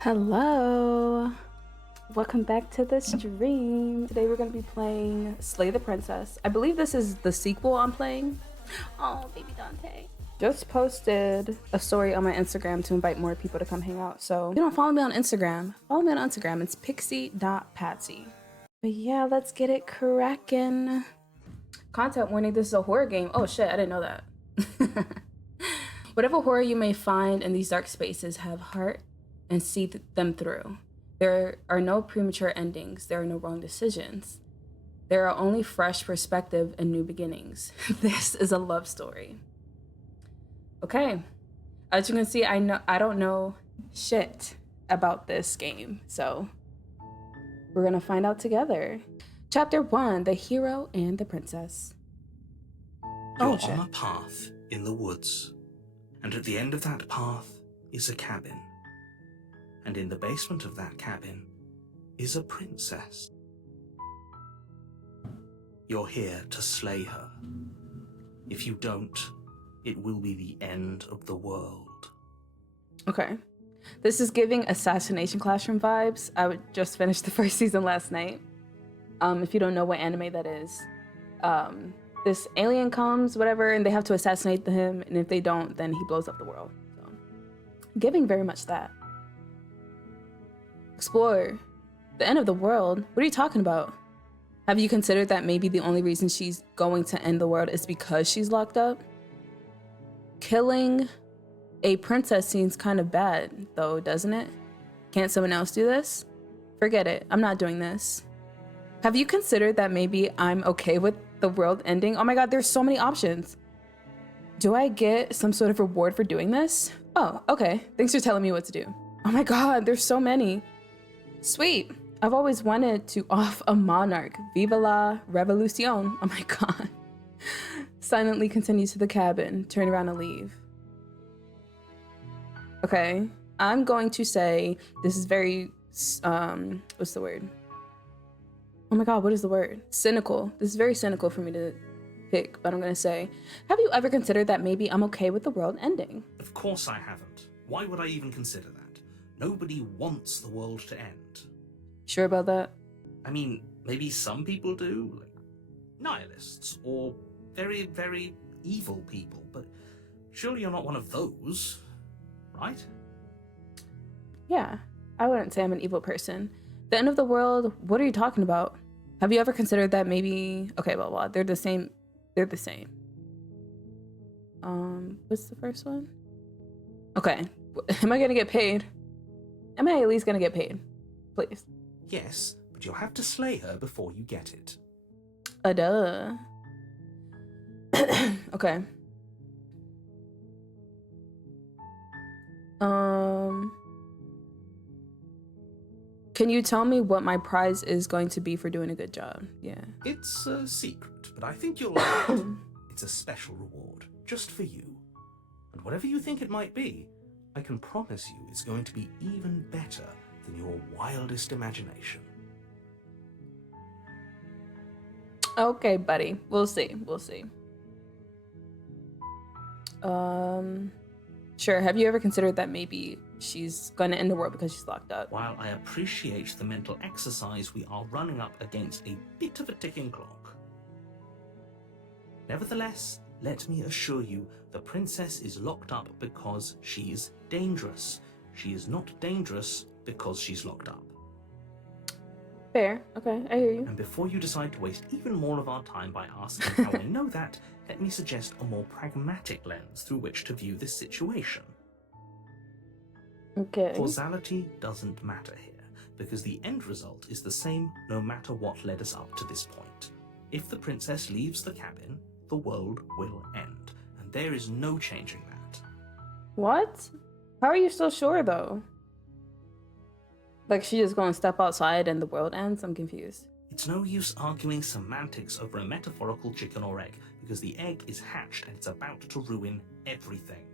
Hello, welcome back to the stream. Today we're going to be playing Slay the Princess. I believe this is the sequel I'm playing. Oh, baby Dante. Just posted a story on my Instagram to invite more people to come hang out. So if you don't follow me on Instagram, follow me on Instagram. It's pixie.patsy. But yeah, let's get it cracking. Content warning, this is a horror game. Oh shit, I didn't know that. Whatever horror you may find in these dark spaces, have heart and see them through. There are no premature endings. There are no wrong decisions. There are only fresh perspective and new beginnings. This is a love story. Okay, as you can see, I don't know shit about this game, so we're gonna find out together. Chapter 1, The Hero and the Princess. You're on a path in the woods, and at the end of that path is a cabin. And in the basement of that cabin is a princess. You're here to slay her. If you don't, it will be the end of the world. Okay. This is giving Assassination Classroom vibes. I would just finish the first season last night. If you don't know what anime that is. This alien comes, whatever, and they have to assassinate him, and if they don't, then he blows up the world. So, giving very much that. Explore. The end of the world? What are you talking about? Have you considered that maybe the only reason she's going to end the world is because she's locked up? Killing a princess seems kind of bad, though, doesn't it? Can't someone else do this? Forget it. I'm not doing this. Have you considered that maybe I'm okay with the world ending? Oh my god, there's so many options. Do I get some sort of reward for doing this? Oh, okay. Thanks for telling me what to do. Oh my god, there's so many. Sweet. I've always wanted to off a monarch. Viva la revolucion. Oh my god. Silently continue to the cabin. Turn around and leave. Okay. I'm going to say this is very, what's the word? Oh my god, what is the word? Cynical. This is very cynical for me to pick, but I'm going to say, have you ever considered that maybe I'm okay with the world ending? Of course I haven't. Why would I even consider that? Nobody wants the world to end. Sure about that? I mean, maybe some people do, like nihilists, or very, very evil people, but surely you're not one of those, right? Yeah, I wouldn't say I'm an evil person. The end of the world, what are you talking about? Have you ever considered that maybe, okay, blah, blah, they're the same. They're the same. What's the first one? Okay, am I gonna get paid? Am I at least gonna get paid? Please. Yes, but you'll have to slay her before you get it. Duh. Okay. Can you tell me what my prize is going to be for doing a good job? Yeah. It's a secret, but I think you'll like it. It's a special reward, just for you. And whatever you think it might be, I can promise you it's going to be even better than your wildest imagination. Okay, buddy. We'll see. We'll see. Sure. Have you ever considered that maybe she's going to end the world because she's locked up? While I appreciate the mental exercise, we are running up against a bit of a ticking clock. Nevertheless, let me assure you, the princess is locked up because she's dangerous. She is not dangerous because she's locked up. Fair. Okay, I hear you. And before you decide to waste even more of our time by asking how I know that, let me suggest a more pragmatic lens through which to view this situation. Okay. Causality doesn't matter here, because the end result is the same no matter what led us up to this point. If the princess leaves the cabin, the world will end, and there is no changing that. What? How are you so sure, though? Like, she just gonna step outside and the world ends? I'm confused. It's no use arguing semantics over a metaphorical chicken or egg, because the egg is hatched and it's about to ruin everything.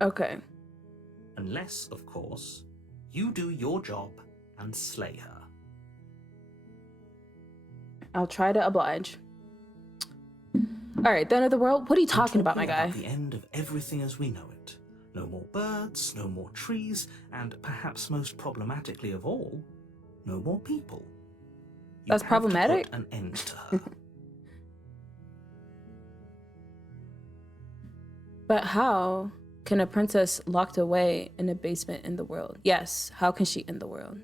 Okay. Unless, of course, you do your job and slay her. I'll try to oblige. All right, the end of the world? What are you talking about, my guy? The end of everything as we know it. No more birds, no more trees, and perhaps most problematically of all, no more people. That's problematic? To put an end to her. But how can a princess locked away in a basement end the world? Yes, how can she end the world?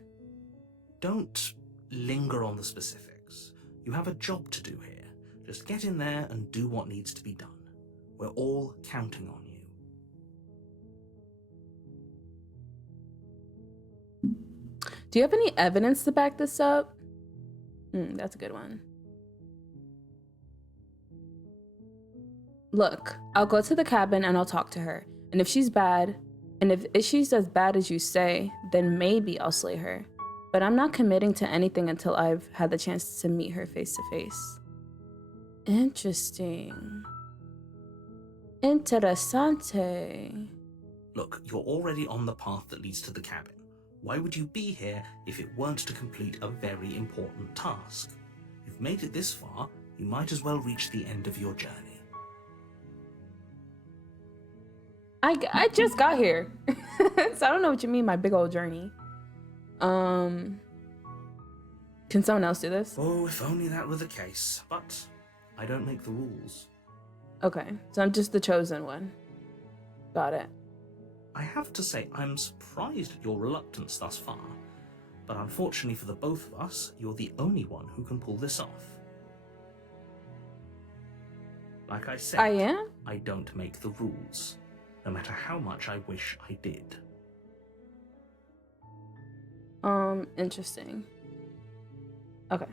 Don't linger on the specifics. You have a job to do here. Just get in there and do what needs to be done. We're all counting on you. Do you have any evidence to back this up? That's a good one. Look, I'll go to the cabin and I'll talk to her. And if she's bad, and if she's as bad as you say, then maybe I'll slay her. But I'm not committing to anything until I've had the chance to meet her face to face. Interesting. Interessante. Look, you're already on the path that leads to the cabin. Why would you be here if it weren't to complete a very important task? You've made it this far, you might as well reach the end of your journey. I just got here. So I don't know what you mean by big old journey. Can someone else do this? Oh, if only that were the case. But I don't make the rules. Okay, so I'm just the chosen one. Got it. I have to say, I'm surprised at your reluctance thus far. But unfortunately for the both of us, you're the only one who can pull this off. Like I said, I am? I don't make the rules. No matter how much I wish I did. Interesting. Okay.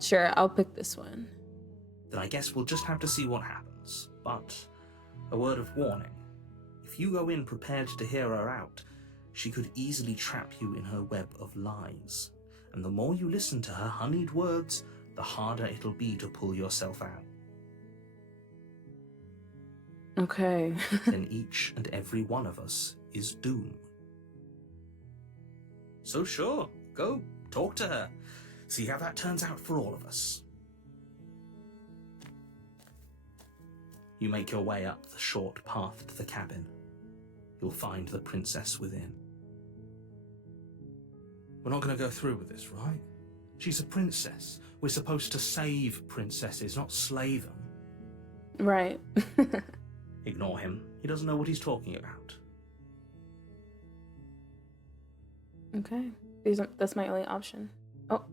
Sure, I'll pick this one. Then I guess we'll just have to see what happens. But a word of warning. If you go in prepared to hear her out, she could easily trap you in her web of lies. And the more you listen to her honeyed words, the harder it'll be to pull yourself out. Okay. Then each and every one of us is doomed. So sure, go talk to her. See how that turns out for all of us. You make your way up the short path to the cabin. You'll find the princess within. We're not going to go through with this, right? She's a princess. We're supposed to save princesses, not slay them. Right. Ignore him. He doesn't know what he's talking about. Okay. That's my only option. Oh.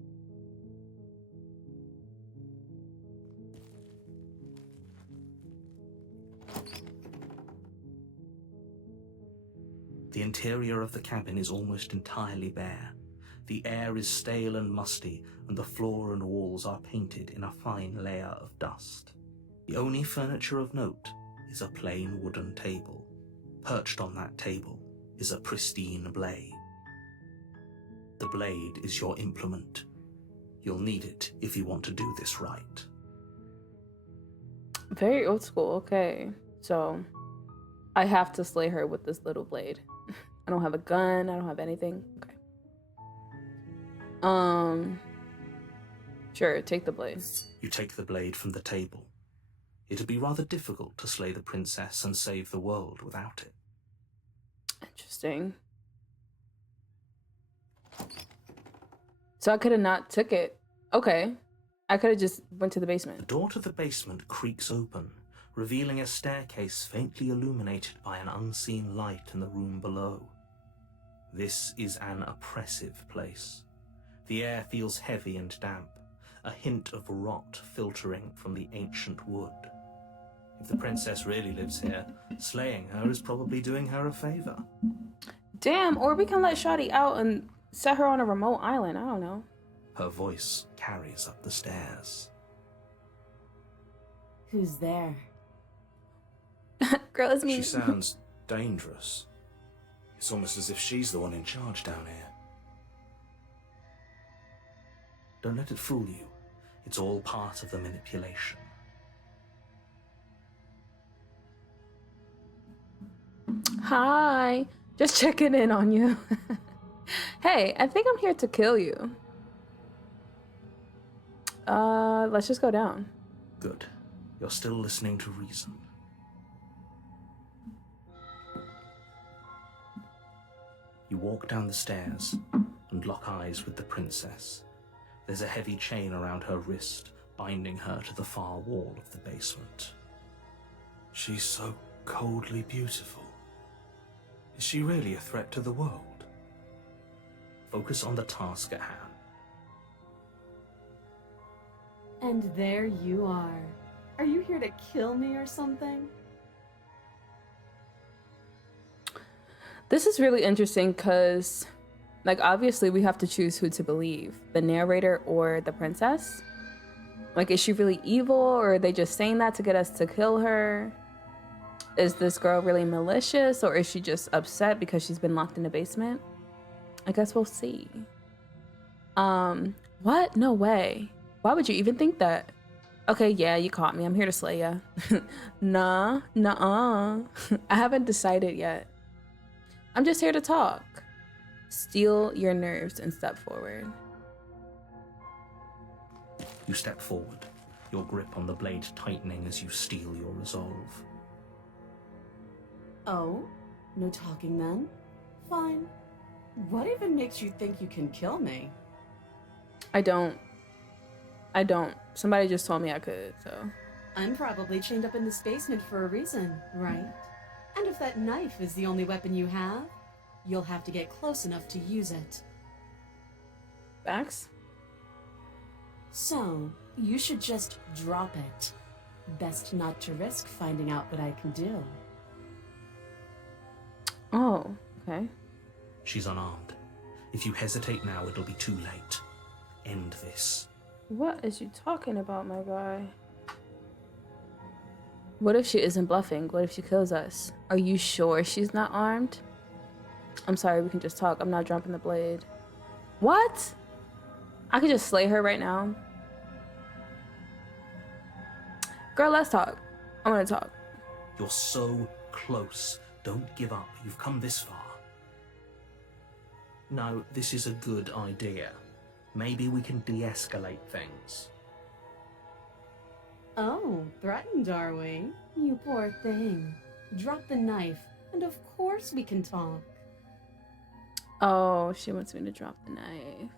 The interior of the cabin is almost entirely bare. The air is stale and musty, and the floor and walls are painted in a fine layer of dust. The only furniture of note is a plain wooden table. Perched on that table is a pristine blade. The blade is your implement. You'll need it if you want to do this right. Very old school. Okay. So I have to slay her with this little blade. I don't have a gun. I don't have anything. Okay. Sure, take the blade. You take the blade from the table. It'd be rather difficult to slay the princess and save the world without it. Interesting. So I could have not took it. Okay. I could have just went to the basement. The door to the basement creaks open, revealing a staircase faintly illuminated by an unseen light in the room below. This is an oppressive place. The air feels heavy and damp, a hint of rot filtering from the ancient wood. If the princess really lives here, slaying her is probably doing her a favor. Damn, or we can let Shawty out and set her on a remote island. I don't know. Her voice carries up the stairs. Who's there? Girl, it's me. She sounds dangerous. It's almost as if she's the one in charge down here. Don't let it fool you. It's all part of the manipulation. Hi. Just checking in on you. Hey, I think I'm here to kill you. Let's just go down. Good. You're still listening to reason. You walk down the stairs and lock eyes with the princess. There's a heavy chain around her wrist, binding her to the far wall of the basement. She's so coldly beautiful. Is she really a threat to the world? Focus on the task at hand. And there you are. Are you here to kill me or something? This is really interesting because, like, obviously we have to choose who to believe, the narrator or the princess. Like, is she really evil, or are they just saying that to get us to kill her? Is this girl really malicious, or is she just upset because she's been locked in the basement? I guess we'll see. What? No way. Why would you even think that? Okay, yeah, you caught me. I'm here to slay ya. Nuh-uh. I haven't decided yet. I'm just here to talk. Steel your nerves and step forward. You step forward, your grip on the blade tightening as you steel your resolve. Oh? No talking then? Fine. What even makes you think you can kill me? I don't. Somebody just told me I could, so. I'm probably chained up in this basement for a reason, right? And if that knife is the only weapon you have, you'll have to get close enough to use it. Facts? So, you should just drop it. Best not to risk finding out what I can do. Oh, okay. She's unarmed. If you hesitate now, it'll be too late. End this. What is you talking about, my guy? What if she isn't bluffing? What if she kills us? Are you sure she's not armed? I'm sorry, we can just talk. I'm not dropping the blade. What? I could just slay her right now. Girl, let's talk. I want to talk. You're so close. Don't give up. You've come this far. No, this is a good idea. Maybe we can de-escalate things. Oh, threatened, are we? You poor thing. Drop the knife, and of course we can talk. Oh, she wants me to drop the knife.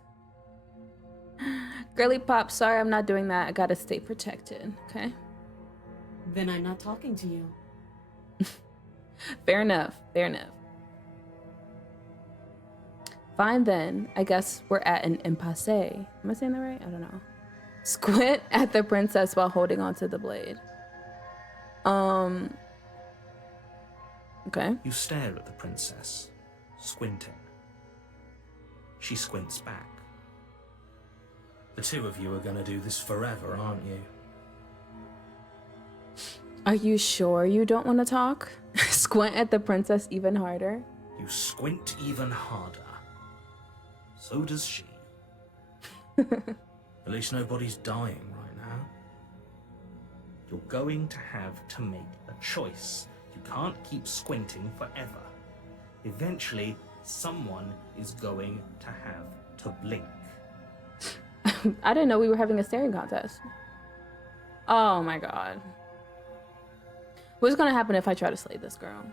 Girly pop, sorry, I'm not doing that. I gotta stay protected, okay? Then I'm not talking to you. Fair enough, fair enough. Fine then, I guess we're at an impasse. Am I saying that right? I don't know. Squint at the princess while holding onto the blade. Okay. You stare at the princess, squinting. She squints back. The two of you are gonna do this forever, aren't you? Are you sure you don't want to talk? Squint at the princess even harder. You squint even harder. So does she. At least nobody's dying right now. You're going to have to make a choice. You can't keep squinting forever. Eventually, someone is going to have to blink. I didn't know we were having a staring contest. Oh my god. What's gonna happen if I try to slay this girl?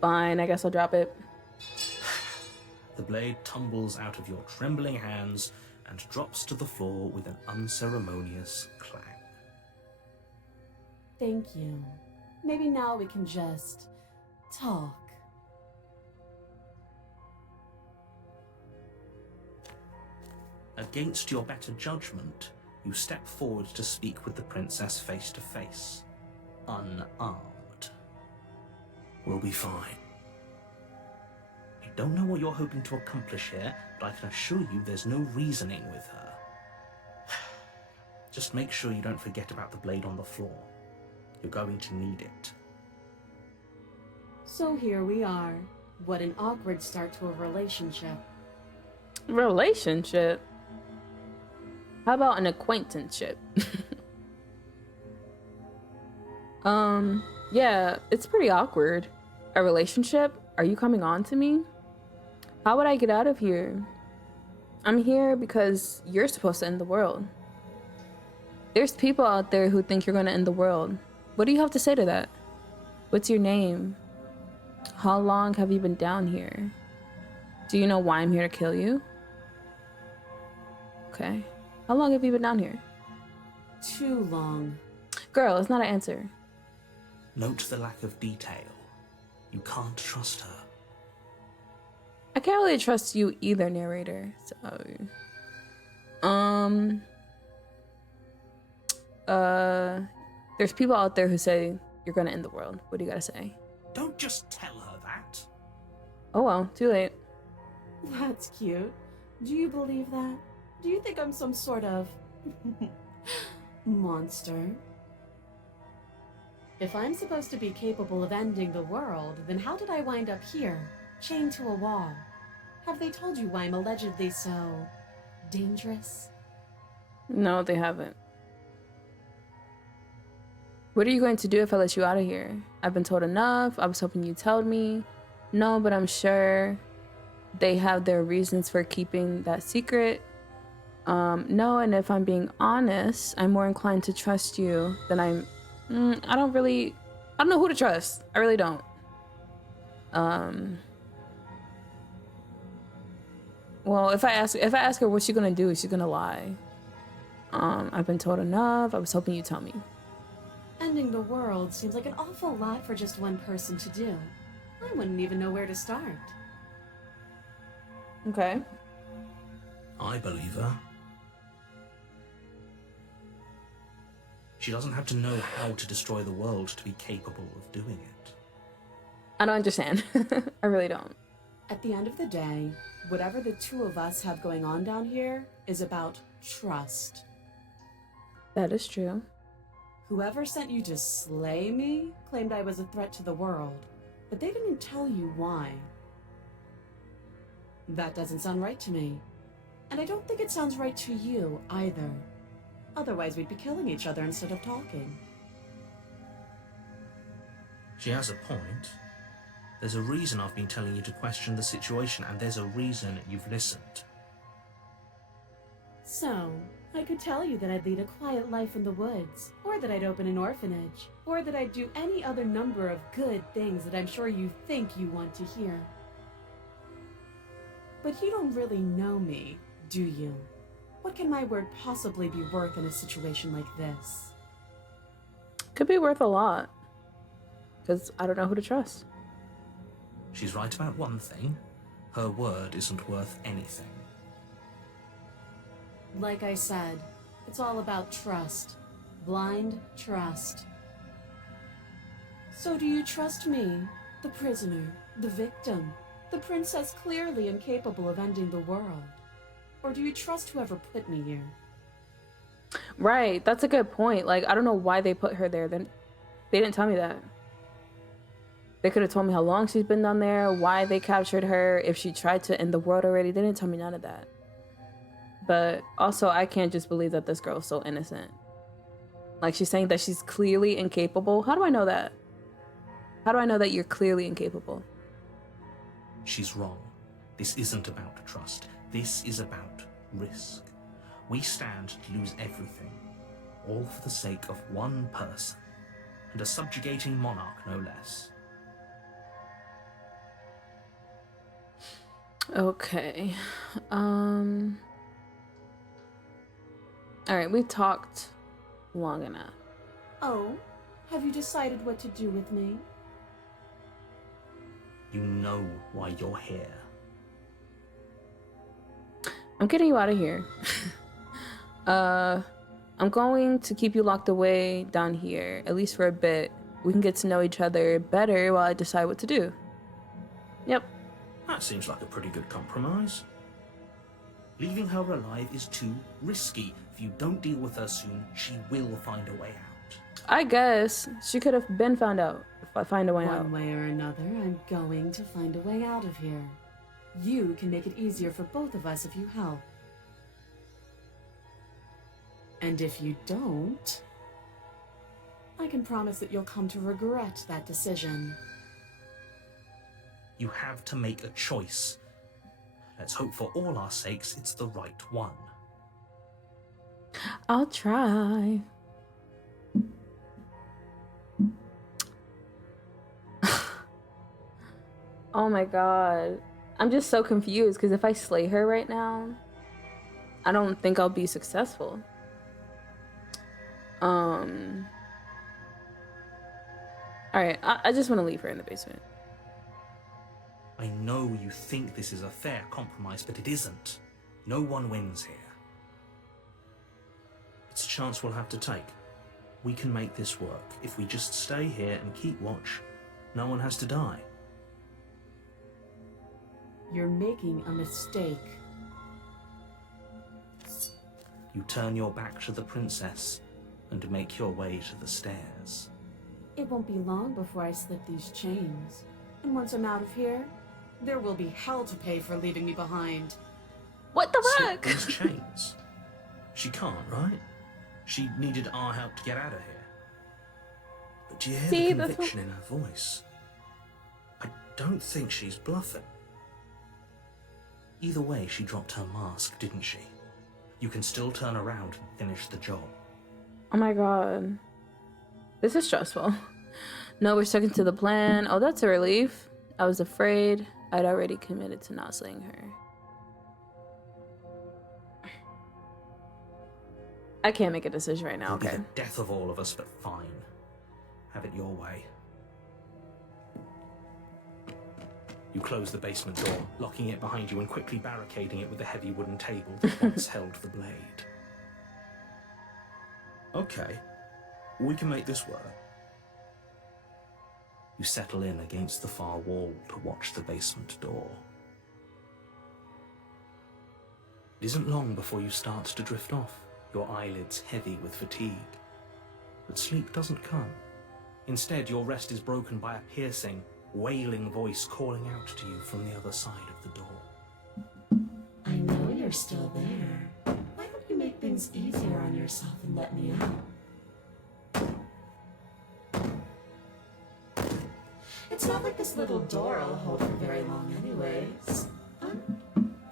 Fine, I guess I'll drop it. The blade tumbles out of your trembling hands and drops to the floor with an unceremonious clang. Thank you. Maybe now we can just talk. Against your better judgment, you step forward to speak with the princess face to face, unarmed. We'll be fine. I don't know what you're hoping to accomplish here, but I can assure you there's no reasoning with her. Just make sure you don't forget about the blade on the floor. You're going to need it. So here we are. What an awkward start to a relationship. Relationship? How about an acquaintanceship? Yeah, it's pretty awkward. A relationship? Are you coming on to me? How would I get out of here? I'm here because you're supposed to end the world. There's people out there who think you're gonna end the world. What do you have to say to that? What's your name? How long have you been down here? Do you know why I'm here to kill you? Okay. How long have you been down here? Too long. Girl, it's not an answer. Note the lack of detail. You can't trust her. I can't really trust you either, narrator. So, there's people out there who say you're gonna end the world. What do you gotta say? Don't just tell her that. Oh well, too late. That's cute. Do you believe that? Do you think I'm some sort of monster? If I'm supposed to be capable of ending the world, then how did I wind up here, chained to a wall? Have they told you why I'm allegedly so dangerous? No, they haven't. What are you going to do if I let you out of here? I've been told enough. I was hoping you told me. No, but I'm sure they have their reasons for keeping that secret. No, and if I'm being honest, I'm more inclined to trust you than I don't know who to trust. I really don't. Well, if I ask her what she's gonna do, she's gonna lie. I've been told enough. I was hoping you'd tell me. Ending the world seems like an awful lot for just one person to do. I wouldn't even know where to start. Okay. I believe her. She doesn't have to know how to destroy the world to be capable of doing it. I don't understand. I really don't. At the end of the day, whatever the two of us have going on down here is about trust. That is true. Whoever sent you to slay me claimed I was a threat to the world, but they didn't tell you why. That doesn't sound right to me. And I don't think it sounds right to you either. Otherwise, we'd be killing each other instead of talking. She has a point. There's a reason I've been telling you to question the situation, and there's a reason you've listened. So, I could tell you that I'd lead a quiet life in the woods, or that I'd open an orphanage, or that I'd do any other number of good things that I'm sure you think you want to hear. But you don't really know me, do you? What can my word possibly be worth in a situation like this? Could be worth a lot. Because I don't know who to trust. She's right about one thing. Her word isn't worth anything. Like I said, it's all about trust. Blind trust. So do you trust me, the prisoner, the victim, the princess clearly incapable of ending the world? Or do you trust whoever put me here? Right, that's a good point. Like, I don't know why they put her there. Then they didn't tell me that. They could have told me how long she's been down there, why they captured her, if she tried to end the world already. They didn't tell me none of that. But also, I can't just believe that this girl's so innocent. Like, she's saying that she's clearly incapable. How do I know that? How do I know that you're clearly incapable? She's wrong. This isn't about trust. This is about risk. We stand to lose everything, all for the sake of one person, and a subjugating monarch, no less. Okay. Alright, we've talked long enough. Oh, have you decided what to do with me? You know why you're here. I'm getting you out of here. I'm going to keep you locked away down here, at least for a bit. We can get to know each other better while I decide what to do. Yep. That seems like a pretty good compromise. Leaving her alive is too risky. If you don't deal with her soon, she will find a way out. I guess she could have been found out if I find a way out. One way or another, I'm going to find a way out of here. You can make it easier for both of us if you help. And if you don't, I can promise that you'll come to regret that decision. You have to make a choice. Let's hope for all our sakes it's the right one. I'll try. Oh my god. I'm just so confused because if I slay her right now, I don't think I'll be successful. Alright, I just want to leave her in the basement. I know you think this is a fair compromise, but it isn't. No one wins here. It's a chance we'll have to take. We can make this work. If we just stay here and keep watch, no one has to die. You're making a mistake. You turn your back to the princess and make your way to the stairs. It won't be long before I slip these chains. And once I'm out of here, there will be hell to pay for leaving me behind. What the Slip fuck? these chains? She can't, right? She needed our help to get out of here. But do you hear See, the that's conviction in her voice? I don't think she's bluffing. Either way, she dropped her mask, didn't she? You can still turn around and finish the job. Oh my god. This is stressful. No, we're sticking to the plan. Oh, that's a relief. I was afraid. I'd already committed to not slaying her. I can't make a decision right now, It'll be okay? the death of all of us, but fine. Have it your way. You close the basement door, locking it behind you and quickly barricading it with the heavy wooden table that once held the blade. Okay, we can make this work. You settle in against the far wall to watch the basement door. It isn't long before you start to drift off, your eyelids heavy with fatigue. But sleep doesn't come. Instead, your rest is broken by a piercing, wailing voice calling out to you from the other side of the door. I know you're still there. Why don't you make things easier on yourself and let me out? It's not like this little door will hold for very long anyways.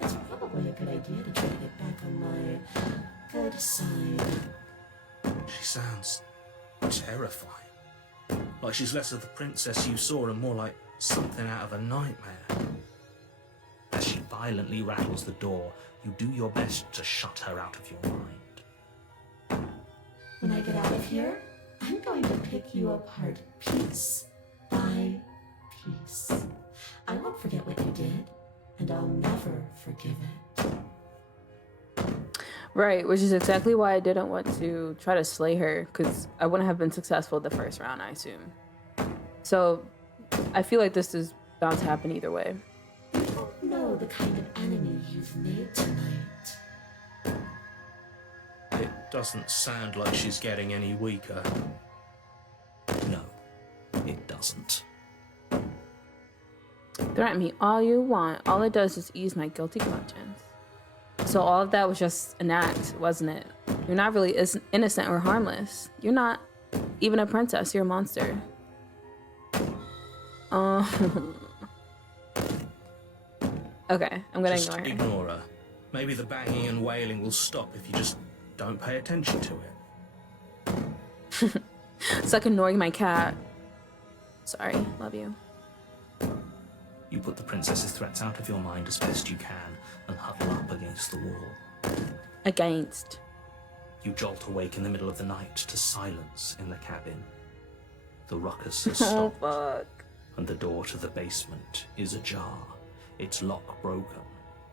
It's probably a good idea to try to get back on my good side. She sounds terrifying. Like she's less of the princess you saw and more like something out of a nightmare. As she violently rattles the door, you do your best to shut her out of your mind. When I get out of here, I'm going to pick you apart piece by piece. I won't forget what you did, and I'll never forgive it. Right, which is exactly why I didn't want to try to slay her, because I wouldn't have been successful the first round, I assume. So, I feel like this is bound to happen either way. You don't know the kind of enemy you've made tonight. It doesn't sound like she's getting any weaker. No, it doesn't. Threaten me all you want. All it does is ease my guilty conscience. So all of that was just an act, wasn't it? You're not really innocent or harmless. You're not even a princess. You're a monster. Okay, I'm gonna Just ignore her. ignore her. Maybe the banging and wailing will stop if you just don't pay attention to it. It's like ignoring my cat. Sorry, love you. You put the princess's threats out of your mind as best you can and huddle up against the wall. Against. You jolt awake in the middle of the night to silence in the cabin. The ruckus has Oh, stopped, fuck. and the door to the basement is ajar, its lock broken,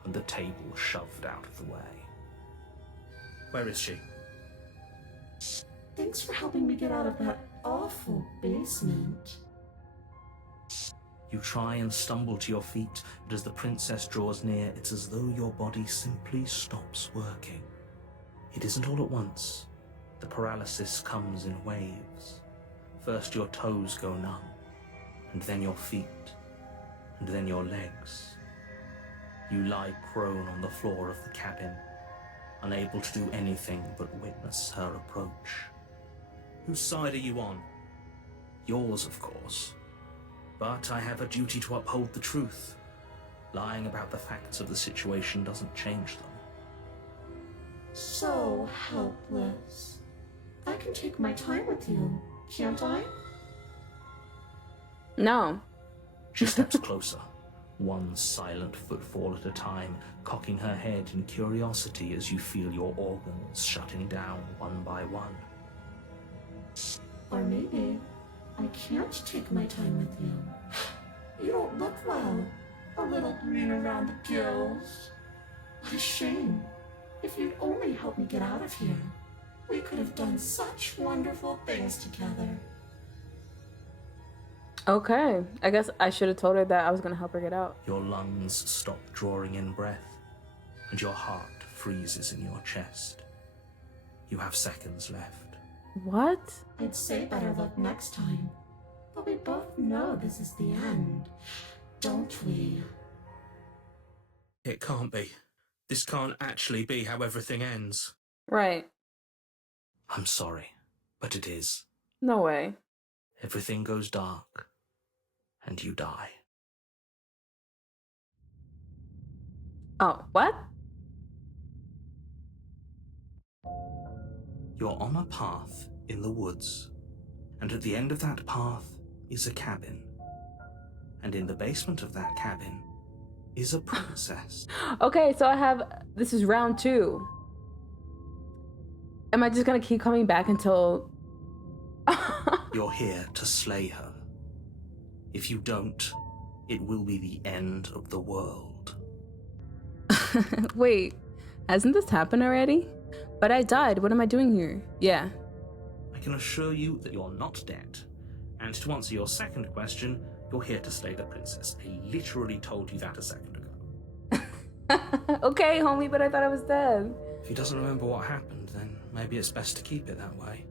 and the table shoved out of the way. Where is she? Thanks for helping me get out of that awful basement. You try and stumble to your feet, but as the princess draws near, it's as though your body simply stops working. It isn't all at once. The paralysis comes in waves. First your toes go numb, and then your feet, and then your legs. You lie prone on the floor of the cabin, unable to do anything but witness her approach. Whose side are you on? Yours, of course. But I have a duty to uphold the truth. Lying about the facts of the situation doesn't change them. So helpless. I can take my time with you, can't I? No. She steps closer, one silent footfall at a time, cocking her head in curiosity as you feel your organs shutting down one by one. Or maybe I can't take my time with you. You don't look well. A little green around the gills. What a shame. If you'd only help me get out of here, we could have done such wonderful things together. Okay. I guess I should have told her that I was going to help her get out. Your lungs stop drawing in breath, and your heart freezes in your chest. You have seconds left. What? I'd say better luck next time. But we both know this is the end, don't we? It can't be. This can't actually be how everything ends. Right. I'm sorry, but it is. No way. Everything goes dark, and you die. Oh, what? You're on a path in the woods, and at the end of that path is a cabin. And in the basement of that cabin is a princess. Okay, so this is round 2. Am I just gonna keep coming back until... You're here to slay her. If you don't, it will be the end of the world. Wait, hasn't this happened already? But I died, what am I doing here? Yeah. I can assure you that you're not dead. And to answer your second question, you're here to slay the princess. I literally told you that a second ago. Okay, homie, but I thought I was dead. If he doesn't remember what happened, then maybe it's best to keep it that way.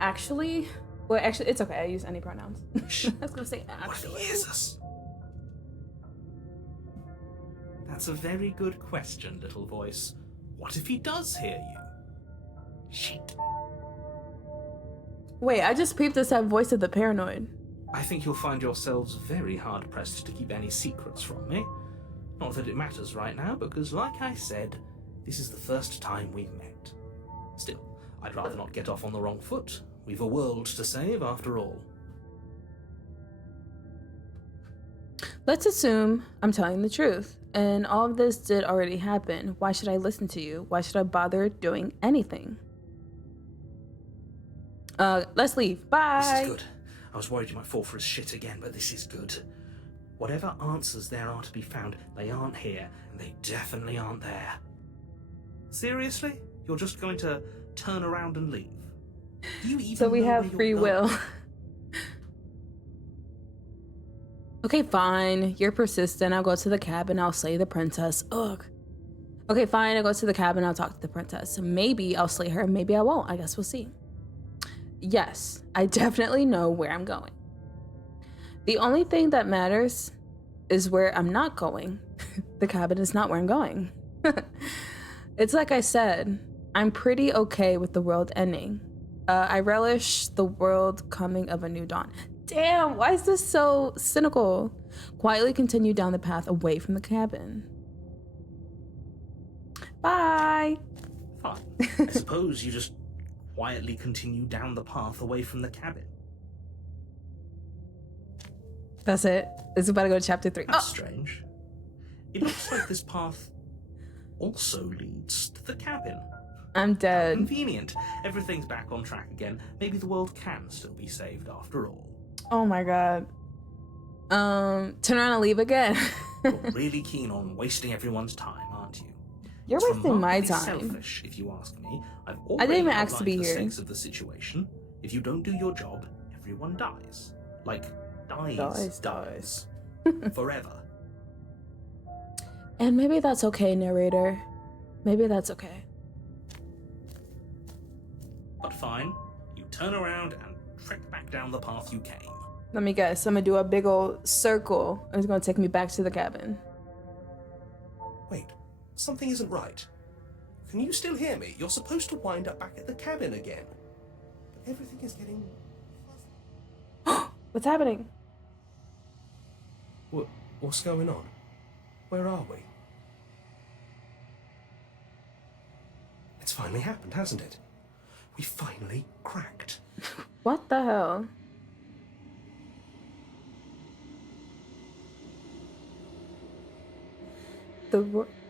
Actually, it's okay. I use any pronouns. I was gonna say What if actually. he hears us? That's a very good question, little voice. What if he does hear you? Shit. Wait, I just peeped this at voice of the paranoid. I think you'll find yourselves very hard-pressed to keep any secrets from me. Not that it matters right now, because like I said, this is the first time we've met. Still, I'd rather not get off on the wrong foot. We've a world to save, after all. Let's assume I'm telling the truth, and all of this did already happen. Why should I listen to you? Why should I bother doing anything? Let's leave. Bye. This is good. I was worried you might fall for his shit again, but this is good. Whatever answers there are to be found, they aren't here, and they definitely aren't there. Seriously? You're just going to turn around and leave? Do you even So we know have where you're free going? will. Okay, fine. You're persistent. I'll go to the cabin. I'll slay the princess. Ugh. Okay, fine. I'll go to the cabin. I'll talk to the princess. Maybe I'll slay her. Maybe I won't. I guess we'll see. Yes, I definitely know where I'm going. The only thing that matters is where I'm not going. The cabin is not where I'm going. It's like I said, I'm pretty okay with the world ending. I relish the world coming of a new dawn. Damn, why is this so cynical? Quietly continue down the path away from the cabin. Bye. Fine. I suppose you just quietly continue down the path away from the cabin. That's it. This is about to go to chapter 3. That's strange. It looks like this path also leads to the cabin. I'm dead. Convenient. Everything's back on track again. Maybe the world can still be saved after all. Oh my god. Turn around and leave again. You're really keen on wasting everyone's time, aren't you? You're It's wasting my remarkably time. Selfish, if you ask me. I've I already didn't even ask to be outlined the here. stakes of the situation. If you don't do your job, everyone dies. Like, dies. Forever. And maybe that's okay, narrator. Maybe that's okay. But fine, you turn around and trek back down the path you came. Let me guess. I'm gonna do a big old circle. It's gonna take me back to the cabin. Wait, something isn't right. Can you still hear me? You're supposed to wind up back at the cabin again. But everything is getting fuzzy. What's happening? What's going on? Where are we? finally happened, hasn't it? We finally cracked. What the hell?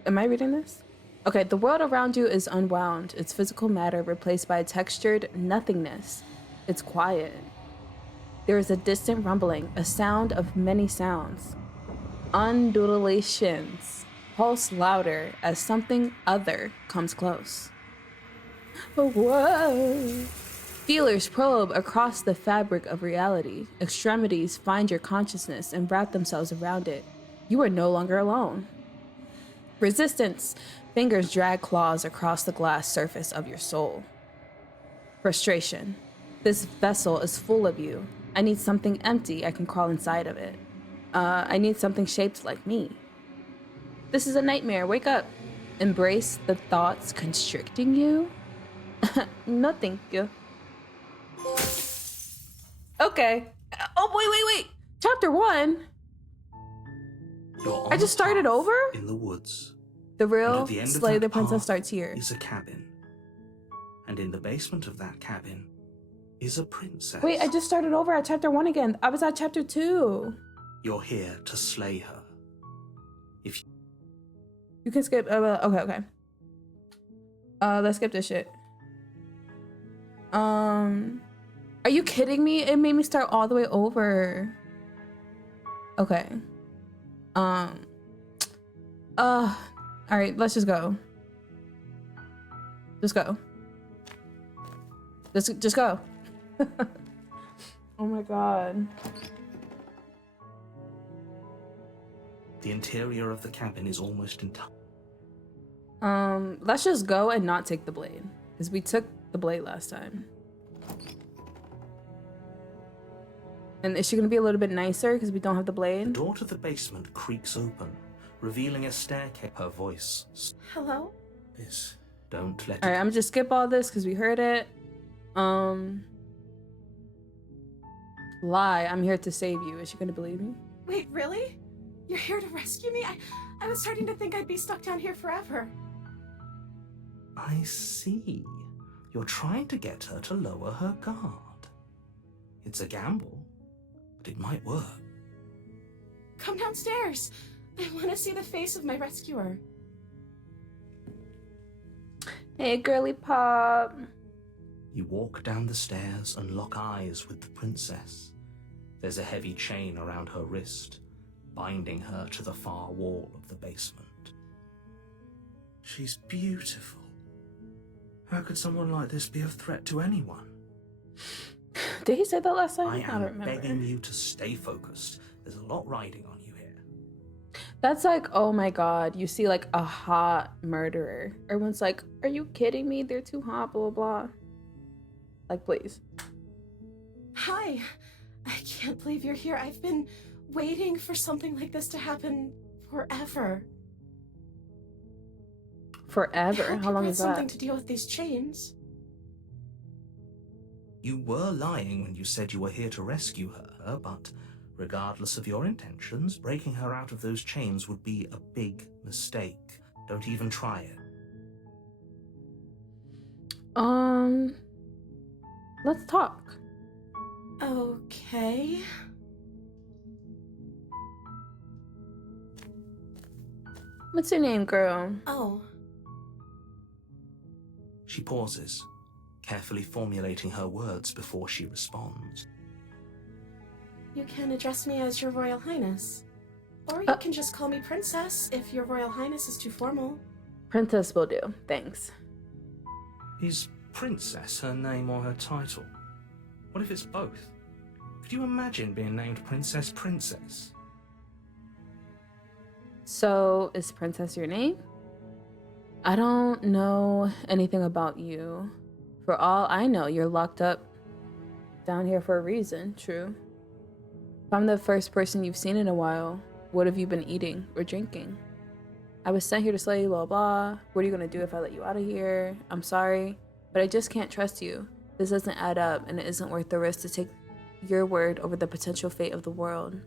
Am I reading this? Okay, the world around you is unwound, its physical matter replaced by a textured nothingness. It's quiet. There is a distant rumbling, a sound of many sounds. Undulations pulse louder as something other comes close. Whoa! Feelers probe across the fabric of reality. Extremities find your consciousness and wrap themselves around it. You are no longer alone. Resistance. Fingers drag claws across the glass surface of your soul. Frustration. This vessel is full of you. I need something empty I can crawl inside of it. I need something shaped like me. This is a nightmare. Wake up. Embrace the thoughts constricting you. No, thank you. Okay. Oh, wait. Chapter 1. I just started over? In the woods. The real At the end Slay of the that Princess path starts here. is a cabin. And in the basement of that cabin is a princess. Wait, I just started over at chapter 1 again. I was at chapter 2. You're here to slay her. If You can skip. Okay. Let's skip this shit. Are you kidding me? It made me start all the way over. Okay. All right, let's just go. Just go. Just go. Oh my god. the interior of the cabin is almost entire. Let's just go and not take the blade, because we took the blade last time. And is she gonna be a little bit nicer because we don't have the The blade? door to the basement creaks open, revealing a staircase. Her voice. Hello? This. Don't let All right, it. I'm just skip all this because we heard it. Lie. I'm here to save you. Is she gonna believe me? Wait, really? You're here to rescue me? I was starting to think I'd be stuck down here forever. I see. You're trying to get her to lower her guard. It's a gamble, but it might work. Come downstairs. I want to see the face of my rescuer. Hey, girly pop. You walk down the stairs and lock eyes with the princess. There's a heavy chain around her wrist, binding her to the far wall of the basement. She's beautiful. How could someone like this be a threat to anyone? Did he say that last time? I don't am remember. begging you to stay focused. There's a lot riding on you here. That's like, oh my god, you see like a hot murderer. Everyone's like, are you kidding me? They're too hot, blah, blah, blah. Like, please. Hi. I can't believe you're here. I've been waiting for something like this to happen forever. Forever? How long is Something that? to deal with these chains. You were lying when you said you were here to rescue her, but regardless of your intentions, breaking her out of those chains would be a big mistake. Don't even try it. Let's talk. Okay. What's your name, girl? Oh, She pauses, carefully formulating her words before she responds. you can address me as Your Royal Highness. Or you can just call me Princess if Your Royal Highness is too formal. Princess will do. Thanks. Is Princess her name or her title? What if it's both? Could you imagine being named Princess Princess? So, is Princess your name? I don't know anything about you. For all I know, you're locked up down here for a reason, true. If I'm the first person you've seen in a while, what have you been eating or drinking? I was sent here to slay you, blah, blah. What are you gonna do if I let you out of here? I'm sorry, but I just can't trust you. This doesn't add up, and it isn't worth the risk to take your word over the potential fate of the world.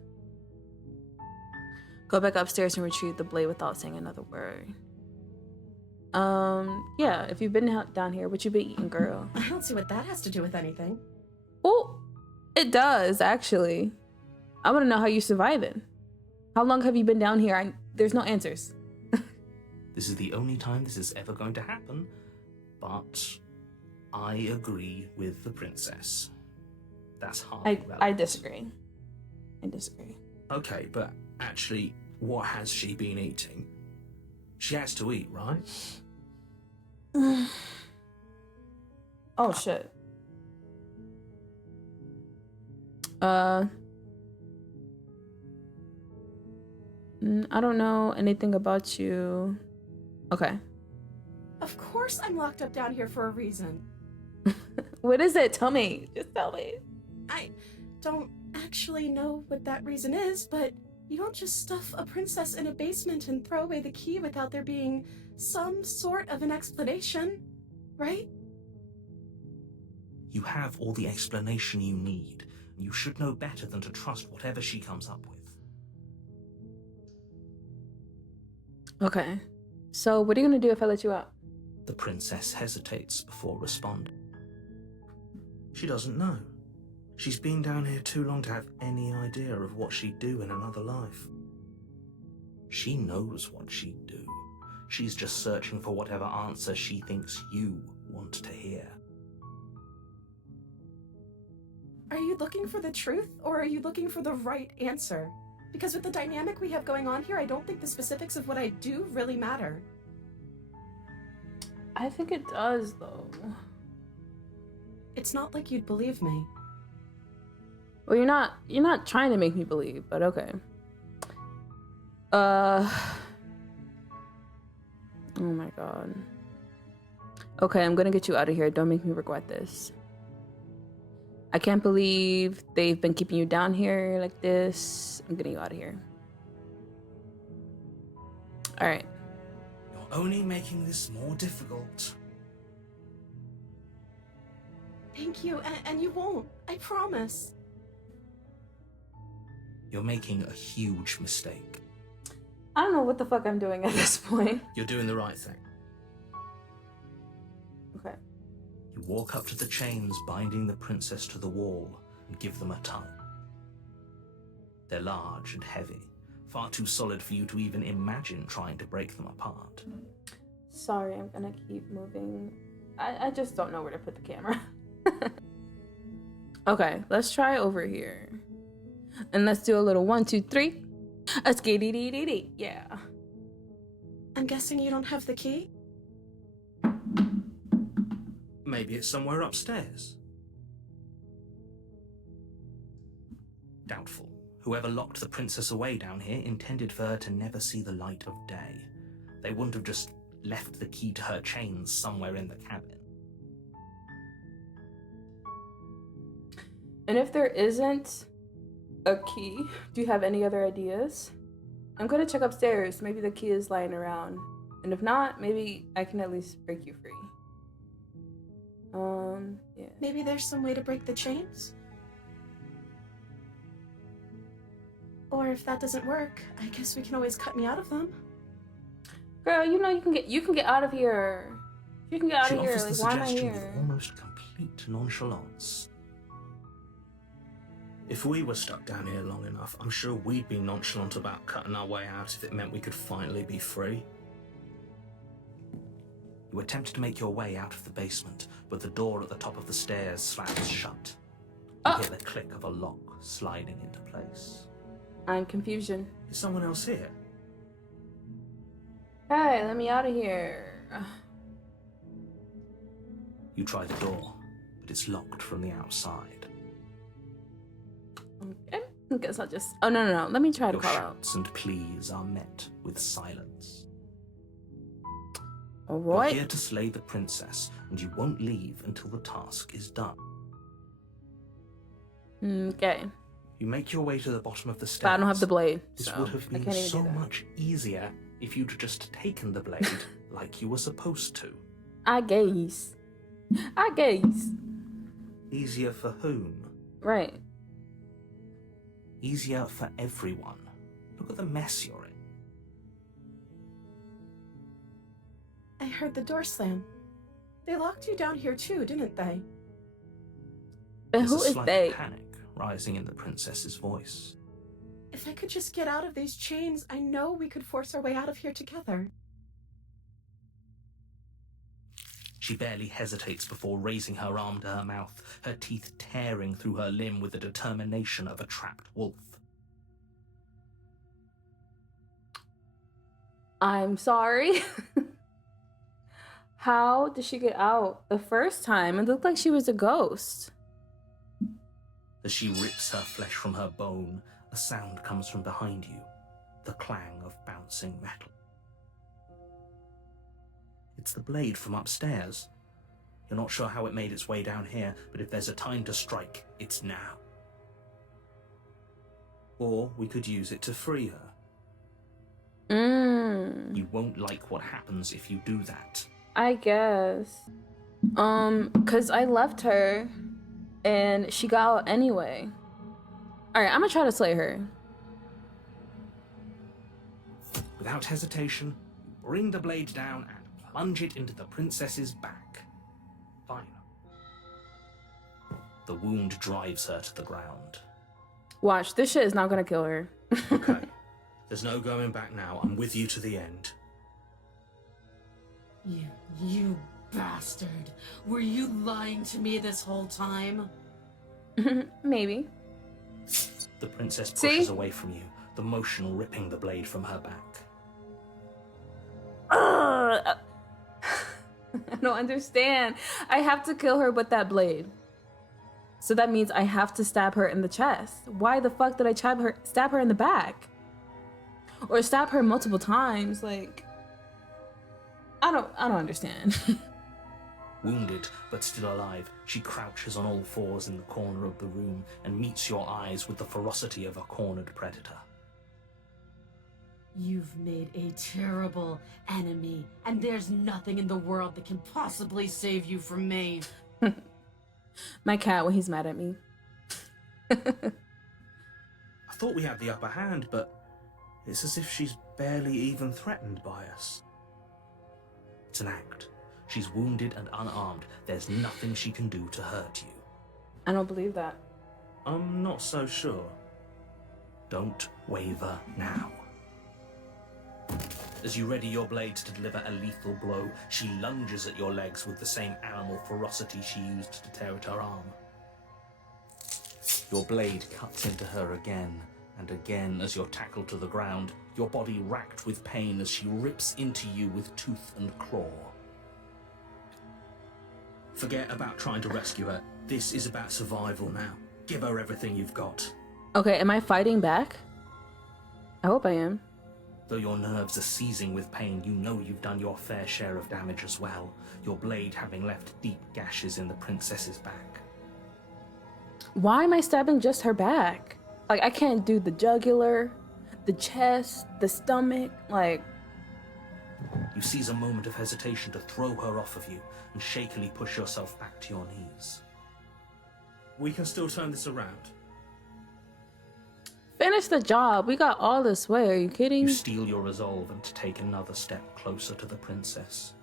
Go back upstairs and retrieve the blade without saying another word. Yeah, if you've been down here, what you been eating, girl? I don't see what that has to do with anything. Oh, it does, actually. I want to know how you surviving. How long have you been down here? There's no answers. This is the only time this is ever going to happen, but I agree with the princess. That's hardly relevant. I disagree. I disagree. Okay, but actually, what has she been eating? She has to eat, right? Oh, shit. I don't know anything about you. Okay. Of course I'm locked up down here for a reason. What is it? Tell me. Just tell me. I don't actually know what that reason is, but you don't just stuff a princess in a basement and throw away the key without there being some sort of an explanation, right? You have all the explanation you need. You should know better than to trust whatever she comes up with. Okay. So what are you gonna do if I let you out? The princess hesitates before responding. She doesn't know. She's been down here too long to have any idea of what she'd do in another life. She knows what she'd do. She's just searching for whatever answer she thinks you want to hear. Are you looking for the truth, or are you looking for the right answer? Because with the dynamic we have going on here, I don't think the specifics of what I do really matter. I think it does, though. It's not like you'd believe me. Well, you're not trying to make me believe, but okay. Oh my god. Okay, I'm gonna get you out of here. Don't make me regret this. I can't believe they've been keeping you down here like this. I'm getting you out of here. All right. You're only making this more difficult. Thank you, and you won't. I promise. You're making a huge mistake. I don't know what the fuck I'm doing at this point. You're doing the right thing. Okay. You walk up to the chains binding the princess to the wall and give them a tug. They're large and heavy, far too solid for you to even imagine trying to break them apart. Sorry, I'm gonna keep moving. I just don't know where to put the camera. Okay, let's try over here. And let's do a little 1, 2, 3. A skiddy-dee-dee-dee. Yeah. I'm guessing you don't have the key? Maybe it's somewhere upstairs. Doubtful. Whoever locked the princess away down here intended for her to never see the light of day. They wouldn't have just left the key to her chains somewhere in the cabin. And if there isn't a key, do you have any other ideas? I'm gonna check upstairs. Maybe the key is lying around. And if not, maybe I can at least break you free. Yeah. Maybe there's some way to break the chains? Or if that doesn't work, I guess we can always cut me out of them. Girl, you know you can get out of here. You can get out She of here. offers the Like, why am I suggestion here? with almost complete nonchalance. If we were stuck down here long enough, I'm sure we'd be nonchalant about cutting our way out if it meant we could finally be free. You attempt to make your way out of the basement, but the door at the top of the stairs slams shut. You hear the click of a lock sliding into place. I'm confusion. Is someone else here? Hey, let me out of here. You try the door, but it's locked from the outside. Okay. I guess I'll just... Oh, no. Let me try to Your call out. shouts and pleas are met with silence. All You're right. here to slay the princess, and you won't leave until the task is done. Okay. You make your way to the bottom of the stairs. But I don't have the blade, This so would have I been can't even so do that. much easier if you'd just taken the blade like you were supposed to. I guess. Easier for whom? Right. Easier for everyone. Look at the mess you're in. I heard the door slam. They locked you down here too, didn't they? And There's who a is slight they? panic rising in the princess's voice. If I could just get out of these chains, I know we could force our way out of here together. She barely hesitates before raising her arm to her mouth, her teeth tearing through her limb with the determination of a trapped wolf. I'm sorry. How did she get out the first time? It looked like she was a ghost. As she rips her flesh from her bone, a sound comes from behind you, the clang of bouncing metal. It's the blade from upstairs. You're not sure how it made its way down here, but if there's a time to strike, it's now. Or we could use it to free her. You won't like what happens if you do that. I guess. 'Cause I left her and she got out anyway. Alright, I'm gonna try to slay her. Without hesitation, you bring the blade down and plunge it into the princess's back. Fine. The wound drives her to the ground. Watch, this shit is not gonna kill her. Okay. There's no going back now. I'm with you to the end. You bastard. Were you lying to me this whole time? Maybe. The princess See? pushes away from you, the motion ripping the blade from her back. I don't understand. I have to kill her with that blade. So that means I have to stab her in the chest. Why the fuck did I stab her in the back? Or stab her multiple times? Like, I don't understand. Wounded, but still alive, she crouches on all fours in the corner of the room and meets your eyes with the ferocity of a cornered predator. You've made a terrible enemy, and there's nothing in the world that can possibly save you from me. My cat when he's mad at me. I thought we had the upper hand, but it's as if she's barely even threatened by us. It's an act. She's wounded and unarmed. There's nothing she can do to hurt you. I don't believe that. I'm not so sure. Don't waver now. As you ready your blades to deliver a lethal blow, she lunges at your legs with the same animal ferocity she used to tear at her arm. Your blade cuts into her again and again as you're tackled to the ground, your body racked with pain as she rips into you with tooth and claw. Forget about trying to rescue her. This is about survival now. Give her everything you've got. Okay, am I fighting back? I hope I am. Though your nerves are seizing with pain, you know you've done your fair share of damage as well, your blade having left deep gashes in the princess's back. Why am I stabbing just her back? Like, I can't do the jugular, the chest, the stomach, like... You seize a moment of hesitation to throw her off of you and shakily push yourself back to your knees. We can still turn this around. Finish the job. We got all this way. Are you kidding? You steel your resolve and to take another step closer to the princess.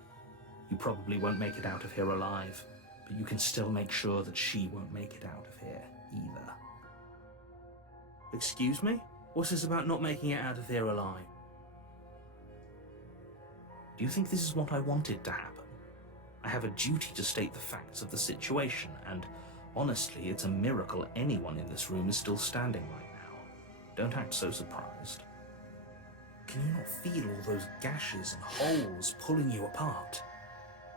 You probably won't make it out of here alive, but you can still make sure that she won't make it out of here either. Excuse me? What's this about not making it out of here alive? Do you think this is what I wanted to happen? I have a duty to state the facts of the situation, and honestly, it's a miracle anyone in this room is still standing right now. Don't act so surprised. Can you not feel all those gashes and holes pulling you apart?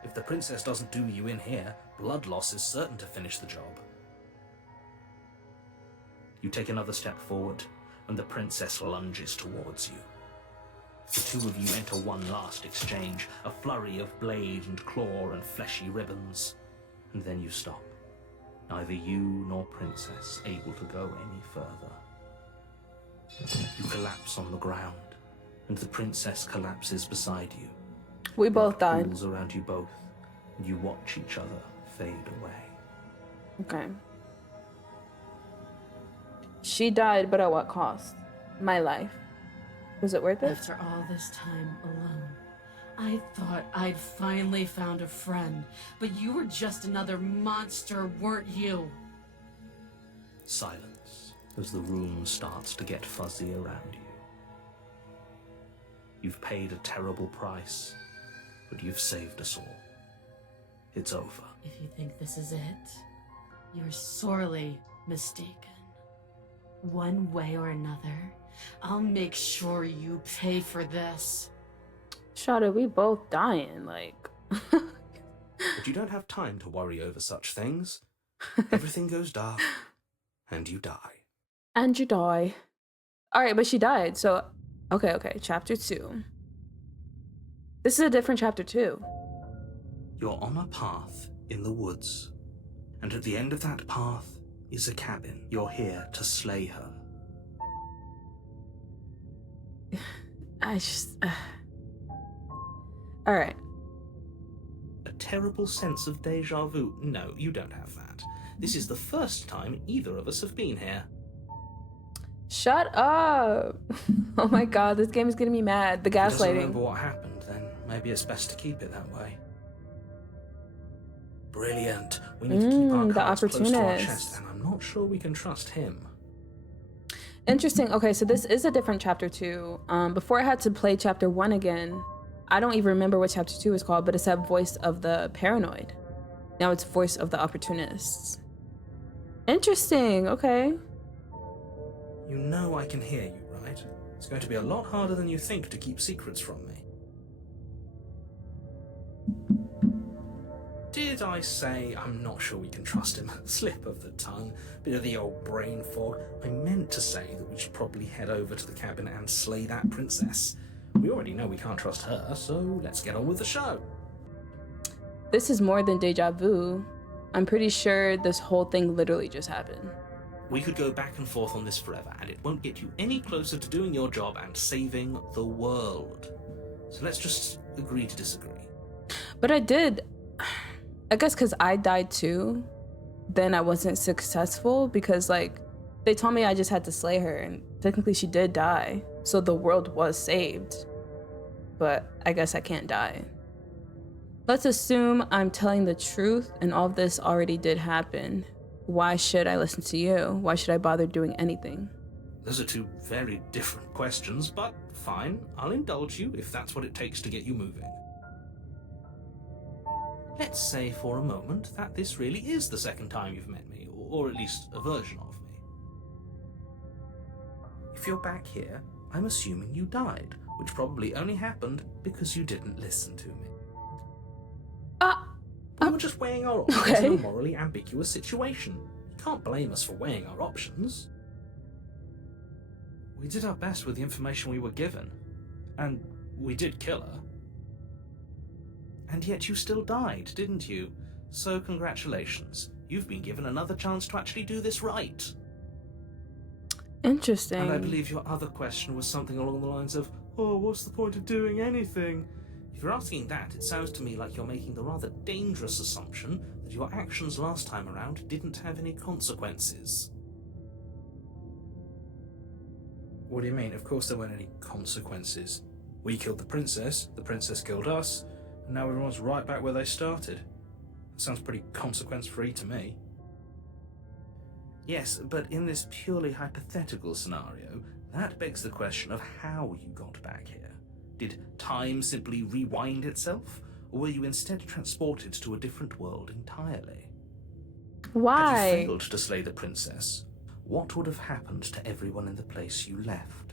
If the princess doesn't do you in here, blood loss is certain to finish the job. You take another step forward, and the princess lunges towards you. The two of you enter one last exchange, a flurry of blade and claw and fleshy ribbons, and then you stop. Neither you nor princess able to go any further. You collapse on the ground, and the princess collapses beside you. We both Blood died. pools around you both, and you watch each other fade away. Okay. She died, but at what cost? My life. Was it worth it? After all this time alone, I thought I'd finally found a friend, but you were just another monster, weren't you? Silence as the room starts to get fuzzy around you. You've paid a terrible price, but you've saved us all. It's over. If you think this is it, you're sorely mistaken. One way or another, I'll make sure you pay for this. Shawty, we both dying, like. But you don't have time to worry over such things. Everything goes dark, and you die. And you die. Alright, but she died, so... Okay, chapter 2. This is a different chapter 2. You're on a path in the woods, and at the end of that path is a cabin. You're here to slay her. I just... Alright. A terrible sense of deja vu. No, you don't have that. This is the first time either of us have been here. Shut up! Oh my god, this game is getting me mad. The If he doesn't gaslighting. remember what happened, then maybe it's best to keep it that way. Brilliant. We need to keep our The cards close to our opportunist. chest, and I'm not sure we can trust him. Interesting. Okay, so this is a different chapter 2. Before I had to play chapter 1 again, I don't even remember what chapter 2 is called, but it said Voice of the Paranoid. Now it's Voice of the Opportunists. Interesting. Okay. You know I can hear you, right? It's going to be a lot harder than you think to keep secrets from me. Did I say I'm not sure we can trust him? Slip of the tongue, bit of the old brain fog. I meant to say that we should probably head over to the cabin and slay that princess. We already know we can't trust her, so let's get on with the show. This is more than deja vu. I'm pretty sure this whole thing literally just happened. We could go back and forth on this forever, and it won't get you any closer to doing your job and saving the world. So let's just agree to disagree. But I did... I guess because I died too, then I wasn't successful because, like, they told me I just had to slay her, and technically she did die. So the world was saved. But I guess I can't die. Let's assume I'm telling the truth and all of this already did happen. Why should I listen to you? Why should I bother doing anything? Those are two very different questions, but fine. I'll indulge you if that's what it takes to get you moving. Let's say for a moment that this really is the second time you've met me, or at least a version of me. If you're back here, I'm assuming you died, which probably only happened because you didn't listen to me. We were just weighing our options Okay. in a morally ambiguous situation. You can't blame us for weighing our options. We did our best with the information we were given, and we did kill her. And yet you still died, didn't you? So congratulations. You've been given another chance to actually do this right. Interesting. And I believe your other question was something along the lines of, oh, what's the point of doing anything? If you're asking that, it sounds to me like you're making the rather dangerous assumption that your actions last time around didn't have any consequences. What do you mean? Of course there weren't any consequences. We killed the princess killed us, and now everyone's right back where they started. That sounds pretty consequence-free to me. Yes, but in this purely hypothetical scenario, that begs the question of how you got back here. Did time simply rewind itself, or were you instead transported to a different world entirely? Why? Had you failed to slay the princess, what would have happened to everyone in the place you left?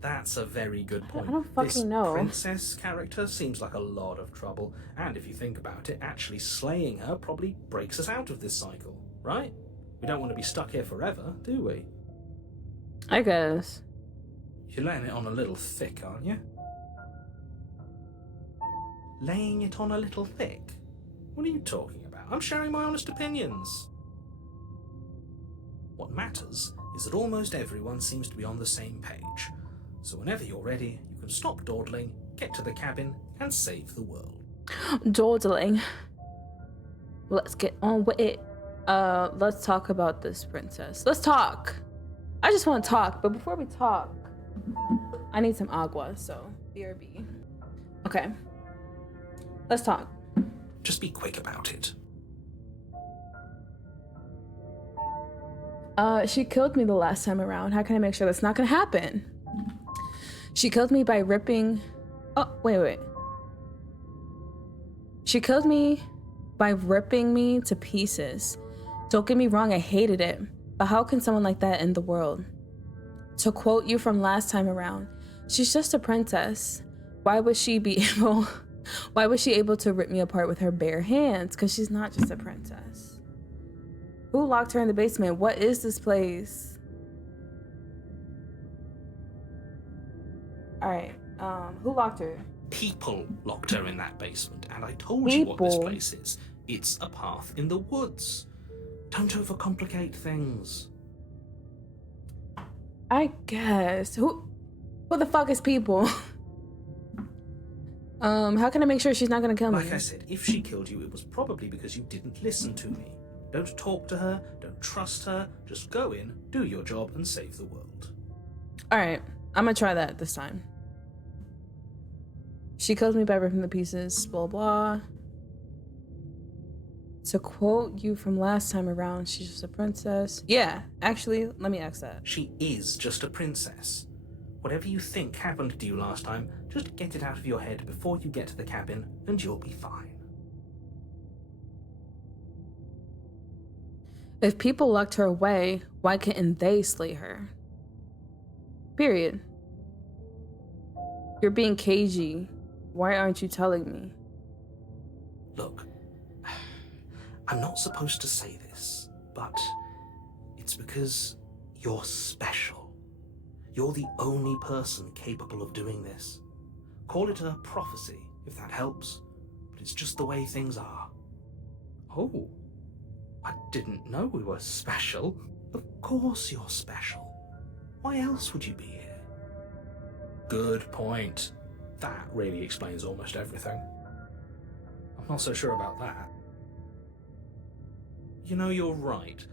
That's a very good point. I don't fucking this know. princess character seems like a lot of trouble, and if you think about it, actually slaying her probably breaks us out of this cycle, right? We don't want to be stuck here forever, do we? I guess. You're laying it on a little thick, aren't you? Laying it on a little thick? What are you talking about? I'm sharing my honest opinions. What matters is that almost everyone seems to be on the same page. So whenever you're ready, you can stop dawdling, get to the cabin, and save the world. Dawdling. Let's get on with it. Let's talk about this princess. Let's talk. I just want to talk, but before we talk, I need some agua, so BRB. Okay. Let's talk. Just be quick about it. She killed me the last time around. How can I make sure that's not gonna happen? She killed me by ripping... Oh, wait. She killed me by ripping me to pieces. Don't get me wrong, I hated it. But how can someone like that end the world? To quote you from last time around, she's just a princess. Why was she able to rip me apart with her bare hands? Because she's not just a princess. Who locked her in the basement? What is this place? All right, who locked her? People locked her in that basement, and I told you what this People? place is. It's a path in the woods. Don't overcomplicate things. I guess. Who the fuck is people? How can I make sure she's not gonna kill me? Like I said, if she killed you, it was probably because you didn't listen to me. Don't talk to her, don't trust her, just go in, do your job, and save the world. Alright, I'm gonna try that this time. She killed me by ripping the pieces, blah blah. To quote you from last time around, she's just a princess. Yeah, actually, let me ask that. She is just a princess. Whatever you think happened to you last time, just get it out of your head before you get to the cabin, and you'll be fine. If people locked her away, why couldn't they slay her? Period. You're being cagey. Why aren't you telling me? Look, I'm not supposed to say this, but it's because you're special. You're the only person capable of doing this. Call it a prophecy, if that helps, but it's just the way things are. Oh, I didn't know we were special. Of course you're special. Why else would you be here? Good point. That really explains almost everything. I'm not so sure about that. You know, you're right,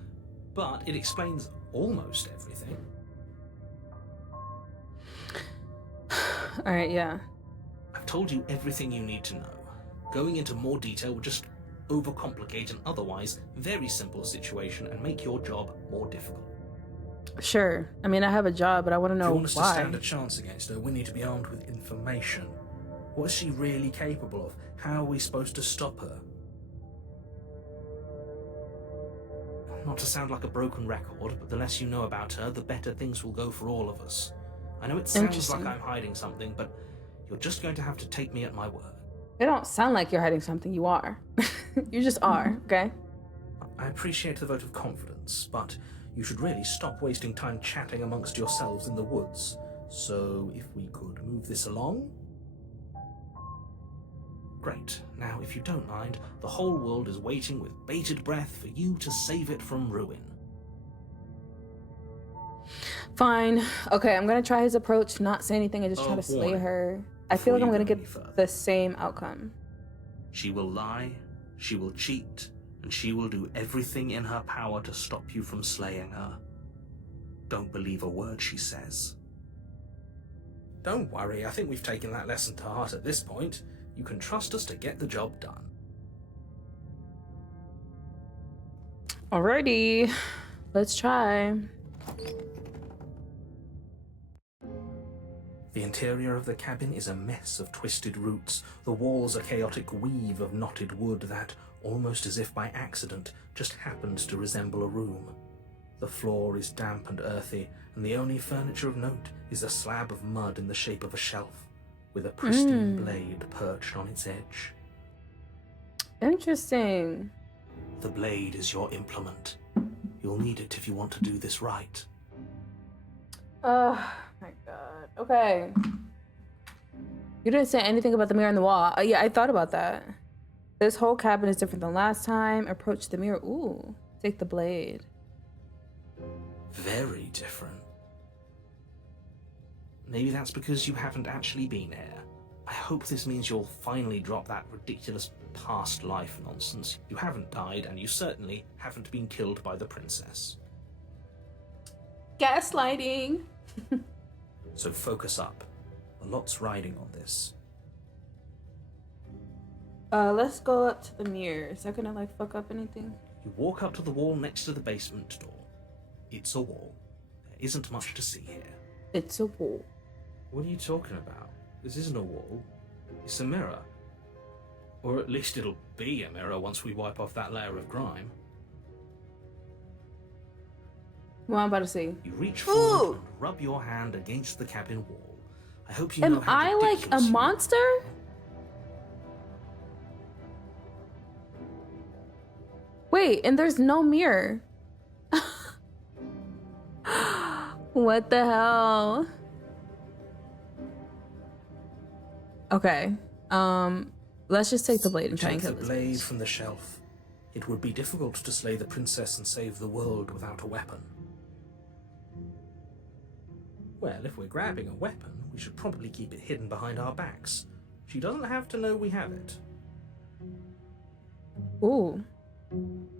but it explains almost everything. Alright, yeah. I've told you everything you need to know. Going into more detail would just overcomplicate an otherwise very simple situation and make your job more difficult. Sure. I mean, I have a job, but I want to If know you want us why. to stand a chance against her, we need to be armed with information. What is she really capable of? How are we supposed to stop her? Not to sound like a broken record, but the less you know about her, the better things will go for all of us. I know it sounds Interesting. like I'm hiding something, but you're just going to have to take me at my word. It don't sound like you're hiding something. You are. You just are, okay? I appreciate the vote of confidence, but you should really stop wasting time chatting amongst yourselves in the woods. So, if we could move this along? Great. Now, if you don't mind, the whole world is waiting with bated breath for you to save it from ruin. Fine. Okay, I'm gonna try his approach, not say anything and just try to slay warning. her. I feel like I'm Before gonna you go get any further. the same outcome. She will lie, she will cheat, and she will do everything in her power to stop you from slaying her. Don't believe a word she says. Don't worry, I think we've taken that lesson to heart at this point. You can trust us to get the job done. Alrighty, let's try. The interior of the cabin is a mess of twisted roots. The walls a chaotic weave of knotted wood that, almost as if by accident, just happens to resemble a room. The floor is damp and earthy, and the only furniture of note is a slab of mud in the shape of a shelf, with a pristine blade perched on its edge. Interesting. The blade is your implement. You'll need it if you want to do this right. Oh my god. Okay. You didn't say anything about the mirror on the wall. Yeah, I thought about that. This whole cabin is different than last time. Approach the mirror. Ooh, take the blade. Very different. Maybe that's because you haven't actually been here. I hope this means you'll finally drop that ridiculous past life nonsense. You haven't died, and you certainly haven't been killed by the princess. Gaslighting. So focus up. A lot's riding on this. Let's go up to the mirror. Is that gonna like fuck up anything? You walk up to the wall next to the basement door. It's a wall. There isn't much to see here. It's a wall. What are you talking about? This isn't a wall. It's a mirror. Or at least it'll be a mirror once we wipe off that layer of grime. What I'm about to see. You reach forward and rub your hand against the cabin wall. I hope you know Am how I like a ridiculous you are. monster? Wait, and there's no mirror. What the hell? Okay. Let's just take the blade and try and Take kill the this blade bitch. from the shelf. It would be difficult to slay the princess and save the world without a weapon. Well, if we're grabbing a weapon, we should probably keep it hidden behind our backs. She doesn't have to know we have it. Ooh.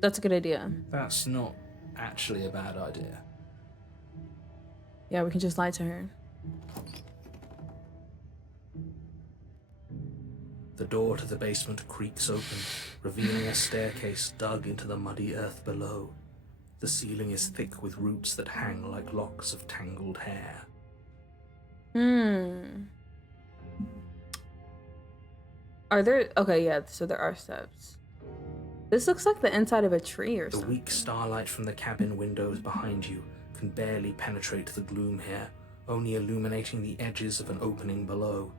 That's a good idea. That's not actually a bad idea. Yeah, we can just lie to her. The door to the basement creaks open, revealing a staircase dug into the muddy earth below. The ceiling is thick with roots that hang like locks of tangled hair. Are there... Okay, yeah, so there are steps. This looks like the inside of a tree or The something. weak starlight from the cabin windows behind you can barely penetrate the gloom here, only illuminating the edges of an opening below.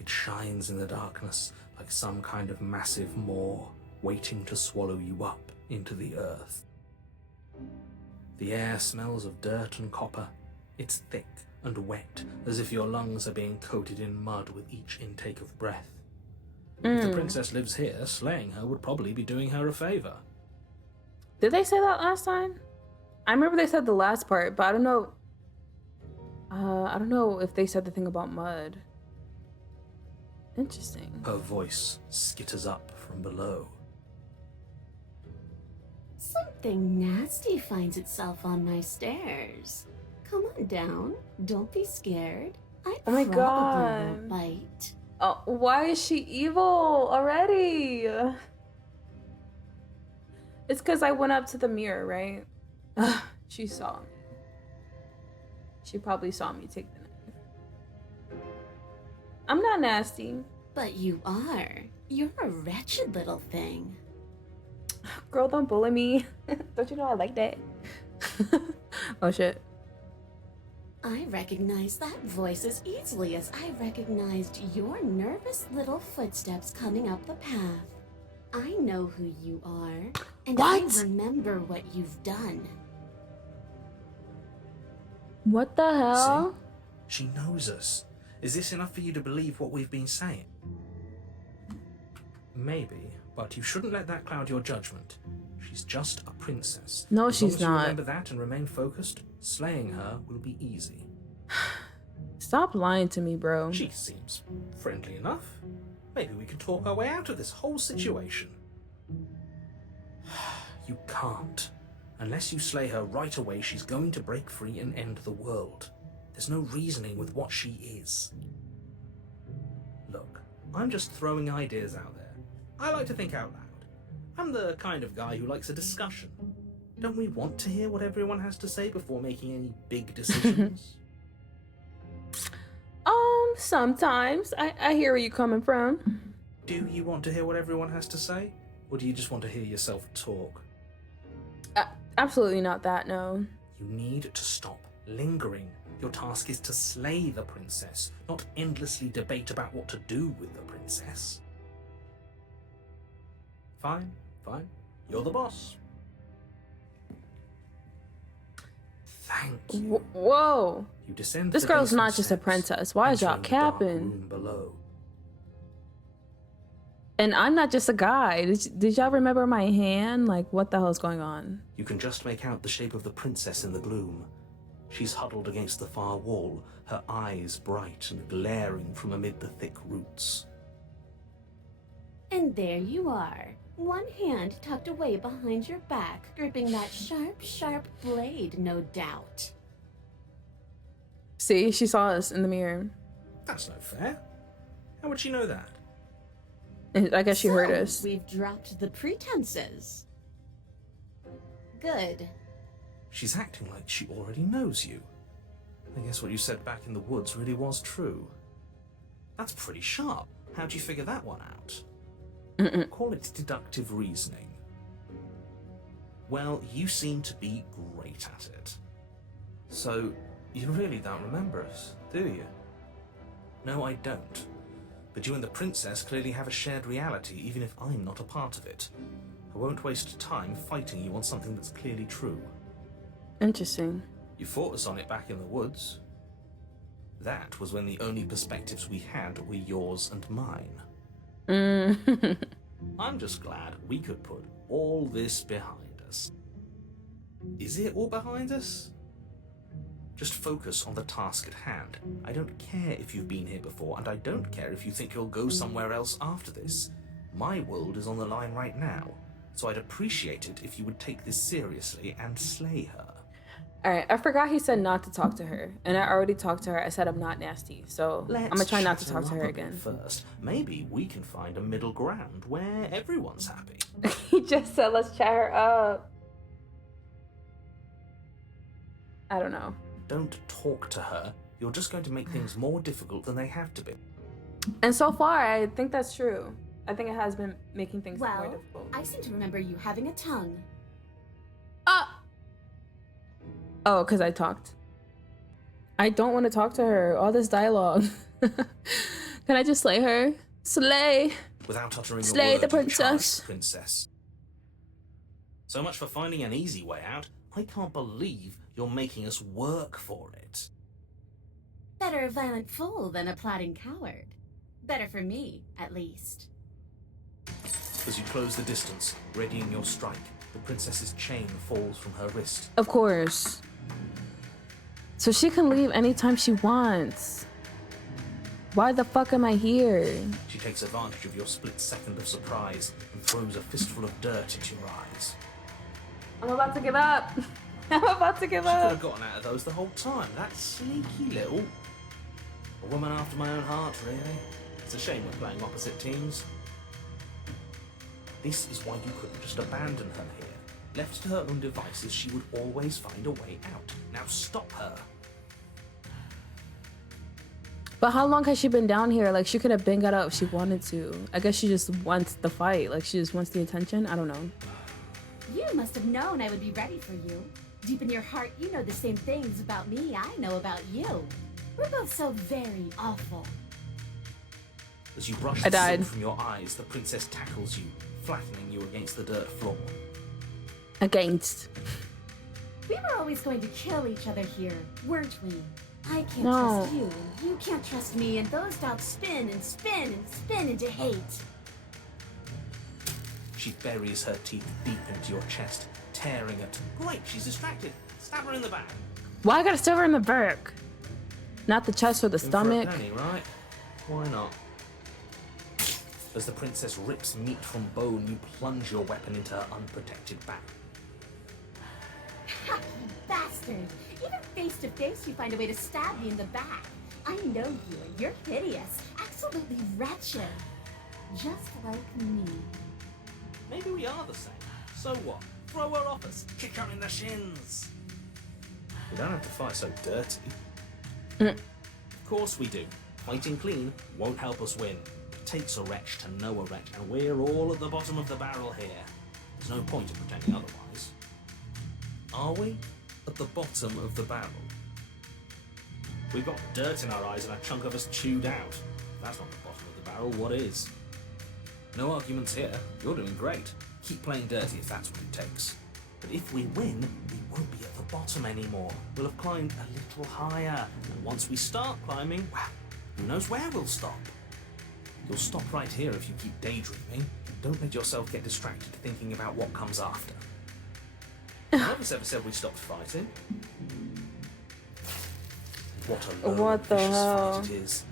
It shines in the darkness like some kind of massive maw waiting to swallow you up into the earth. The air smells of dirt and copper. It's thick and wet, as if your lungs are being coated in mud with each intake of breath. If the princess lives here, slaying her would probably be doing her a favor. Did they say that last time? I remember they said the last part, but I don't know. I don't know if they said the thing about mud. Interesting. Her voice skitters up from below. Something nasty finds itself on my stairs. Come on down. Don't be scared. I Oh my probably God. won't bite. Oh, why is she evil already? It's because I went up to the mirror, right? She saw me. She probably saw me take the knife. I'm not nasty. But you are. You're a wretched little thing. Girl, don't bully me. Don't you know I like that? Oh shit. I recognize that voice as easily as I recognized your nervous little footsteps coming up the path. I know who you are, and What? I remember what you've done. What the hell? See? She knows us. Is this enough for you to believe what we've been saying? Maybe, but you shouldn't let that cloud your judgment. She's just a princess. No, As she's long as you not. remember that and remain focused, slaying her will be easy. Stop lying to me, bro. She seems friendly enough. Maybe we can talk our way out of this whole situation. You can't. Unless you slay her right away, she's going to break free and end the world. There's no reasoning with what she is. Look, I'm just throwing ideas out there. I like to think out loud. I'm the kind of guy who likes a discussion. Don't we want to hear what everyone has to say before making any big decisions? Sometimes. I hear where you're coming from. Do you want to hear what everyone has to say? Or do you just want to hear yourself talk? Absolutely not that, no. You need to stop lingering. Your task is to slay the princess, not endlessly debate about what to do with the princess. Fine. You're the boss. Thank you. Whoa. You descend This the girl's not basement just a steps, princess. Why is y'all entering the dark capping? room below. And I'm not just a guy. Did y'all remember my hand? Like, what the hell's going on? You can just make out the shape of the princess in the gloom. She's huddled against the far wall, her eyes bright and glaring from amid the thick roots. And there you are. One hand tucked away behind your back, gripping that sharp blade, no doubt. See, she saw us in the mirror. That's no fair. How would she know that? I guess she heard So, us. We've dropped the pretenses. Good. She's acting like she already knows you. I guess what you said back in the woods really was true. That's pretty sharp. How'd you figure that one out? Call it deductive reasoning. Well, you seem to be great at it. So, you really don't remember us, do you? No, I don't. But you and the princess clearly have a shared reality, even if I'm not a part of it. I won't waste time fighting you on something that's clearly true. Interesting. You fought us on it back in the woods. That was when the only perspectives we had were yours and mine. I'm just glad we could put all this behind us. Is it all behind us? Just focus on the task at hand. I don't care if you've been here before, and I don't care if you think you'll go somewhere else after this. My world is on the line right now, so I'd appreciate it if you would take this seriously and slay her. Alright, I forgot he said not to talk to her. And I already talked to her. I said I'm not nasty. So I'm gonna try not to talk to her again. First, maybe we can find a middle ground where everyone's happy. He just said let's chat her up. I don't know. Don't talk to her. You're just going to make things more difficult than they have to be. And so far, I think that's true. I think it has been making things more Well, difficult. I seem to remember you having a tongue. Oh, because I talked. I don't want to talk to her. All this dialogue. Can I just slay her? Slay! Without uttering Slay a word, the you princess. charged, princess. So much for finding an easy way out. I can't believe you're making us work for it. Better a violent fool than a plotting coward. Better for me, at least. As you close the distance, readying your strike, the princess's chain falls from her wrist. Of course. So she can leave anytime she wants. Why the fuck am I here? She takes advantage of your split second of surprise and throws a fistful of dirt at your eyes. I'm about to give up. I'm about to give She could up. have gotten out of those the whole time. That sneaky little... A woman after my own heart, really. It's a shame we're playing opposite teams. This is why you couldn't just abandon her here. Left to her own devices, she would always find a way out. Now stop her. But how long has she been down here? Like, she could have been got out if she wanted to. I guess she just wants the fight. Like, she just wants the attention. I don't know. You must have known I would be ready for you. Deep in your heart, you know the same things about me I know about you. We're both so very awful. As you brush I the died. soot from your eyes, the princess tackles you, flattening you against the dirt floor. Against. We were always going to kill each other here, weren't we? I can't No. trust you, you can't trust me, and those doubts spin and spin and spin into hate. She buries her teeth deep into your chest, tearing at... Great, she's distracted. Stab her in the back. Why I gotta stab her in the back? Not the chest or the In for a stomach. penny, right? Why not? As the princess rips meat from bone, you plunge your weapon into her unprotected back. Ha, you bastard! Even face to face, you find a way to stab me in the back. I know you, and you're hideous, absolutely wretched. Just like me. Maybe we are the same. So what? Throw her off us. Kick her in the shins. We don't have to fight so dirty. Of course we do. Fighting clean won't help us win. It takes a wretch to know a wretch, and we're all at the bottom of the barrel here. There's no point in pretending otherwise. Are we? At the bottom of the barrel? We've got dirt in our eyes and a chunk of us chewed out. If that's not the bottom of the barrel, what is? No arguments here. You're doing great. Keep playing dirty if that's what it takes. But if we win, we won't be at the bottom anymore. We'll have climbed a little higher. And once we start climbing, well, who knows where we'll stop? You'll stop right here if you keep daydreaming. Don't let yourself get distracted thinking about what comes after. None of us ever said we stopped fighting. What a low, What the vicious hell? fight it is.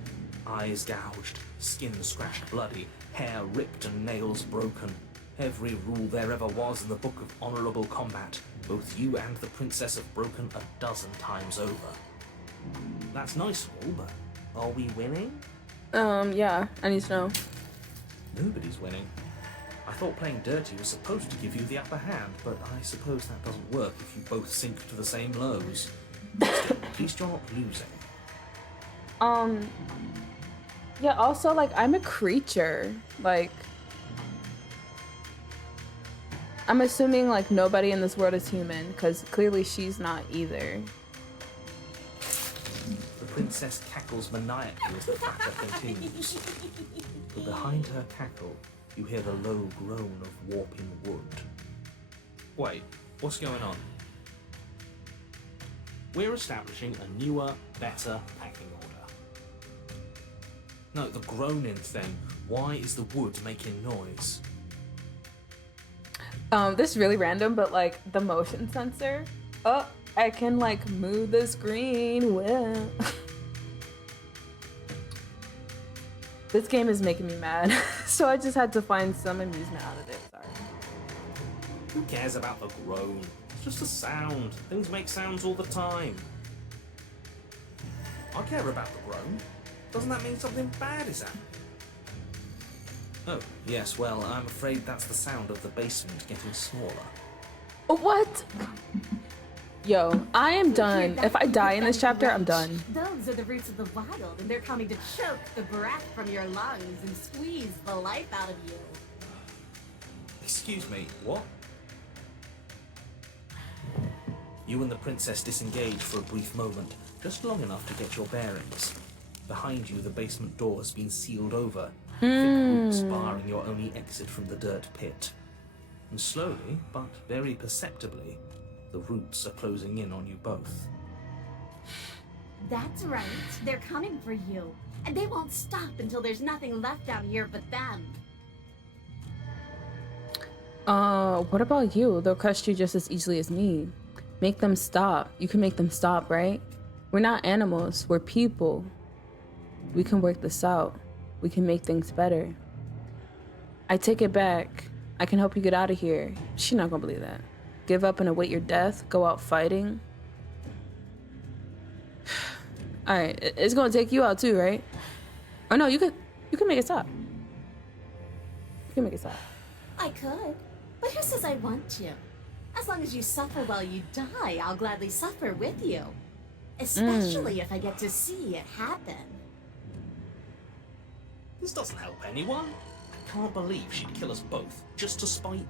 Eyes gouged, skin scratched bloody, hair ripped and nails broken. Every rule there ever was in the Book of Honourable Combat, both you and the princess have broken 12 times over. That's nice and all, but Are we winning? Yeah, I need to know. Nobody's winning. I thought playing dirty was supposed to give you the upper hand, but I suppose that doesn't work if you both sink to the same lows. Still, at least you're not losing. Yeah, also, like, I'm a creature. Like, I'm assuming, like, nobody in this world is human, because clearly she's not either. The princess cackles maniacally as the clatter continues. But behind her cackle, you hear the low groan of warping wood. Wait, what's going on? We're establishing a newer, better packing order. No, the groaning thing. Why is the wood making noise? This is really random, but, like, the motion sensor. Oh, I can, like, move the screen. Well. This game is making me mad, so I just had to find some amusement out of it. Sorry. Who cares about the groan? It's just a sound. Things make sounds all the time. I care about the groan. Doesn't that mean something bad is happening? Oh, yes, well, I'm afraid that's the sound of the basement getting smaller. What? Yo, I am done. If I die in this chapter, I'm done. Those are the roots of the wild, and they're coming to choke the breath from your lungs and squeeze the life out of you. Excuse me, what? You and the princess disengage for a brief moment, just long enough to get your bearings. Behind you, the basement door has been sealed over, thick roots barring your only exit from the dirt pit. And slowly, but very perceptibly, the roots are closing in on you both. That's right. They're coming for you. And they won't stop until there's nothing left out here but them. What about you? They'll crush you just as easily as me. Make them stop. You can make them stop, right? We're not animals. We're people. We can work this out. We can make things better. I take it back. I can help you get out of here. She's not gonna believe that. Give up and await your death. Go out fighting. All right, it's gonna take you out too, right? Oh no, you can make it stop. You can make it stop. I could. But who says I want to? As long as you suffer while you die, I'll gladly suffer with you. Especially if I get to see it happen. This doesn't help anyone. I can't believe she'd kill us both just to spite me.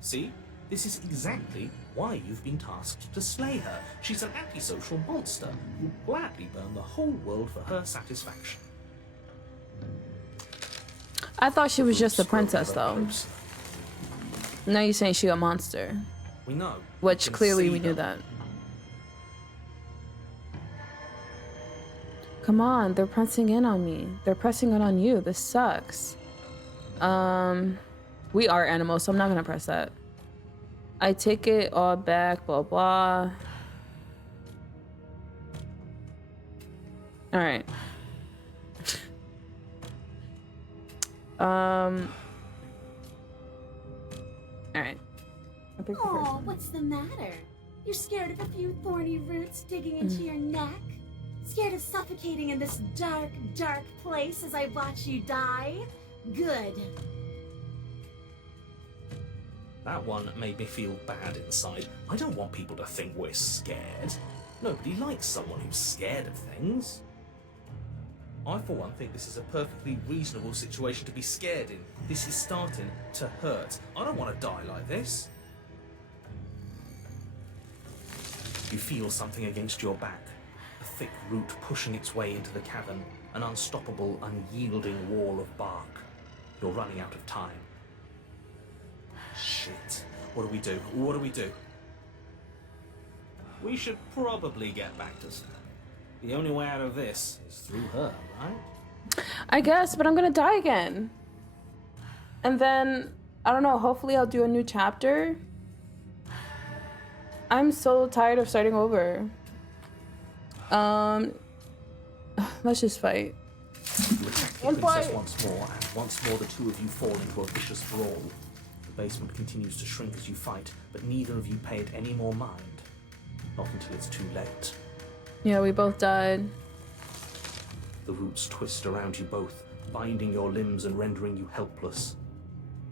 See? This is exactly why you've been tasked to slay her. She's an antisocial monster who'll gladly burn the whole world for her satisfaction. I thought she was just a princess, though. Now you're saying she a monster. We know. Which clearly we knew that. Come on, they're pressing in on me. They're pressing it on you. This sucks. We are animals, so I'm not gonna press that. I take it all back, blah, blah. All right. All right. I picked the first Oh, one. what's the matter? You're scared of a few thorny roots digging into your neck? Scared of suffocating in this dark, dark place as I watch you die? Good. That one made me feel bad inside. I don't want people to think we're scared. Nobody likes someone who's scared of things. I, for one, think this is a perfectly reasonable situation to be scared in. This is starting to hurt. I don't want to die like this. You feel something against your back. A thick root pushing its way into the cavern. An unstoppable, unyielding wall of bark. You're running out of time. Shit. What do we do? What do we do? We should probably get back to stabbing. The only way out of this is through her, right? I guess, but I'm gonna die again. And then, I don't know, hopefully I'll do a new chapter. I'm so tired of starting over. Let's just fight. You attack the princess once more, and once more the two of you fall into a vicious brawl. The basement continues to shrink as you fight, but neither of you pay it any more mind. Not until it's too late. Yeah, we both died. The roots twist around you both, binding your limbs and rendering you helpless.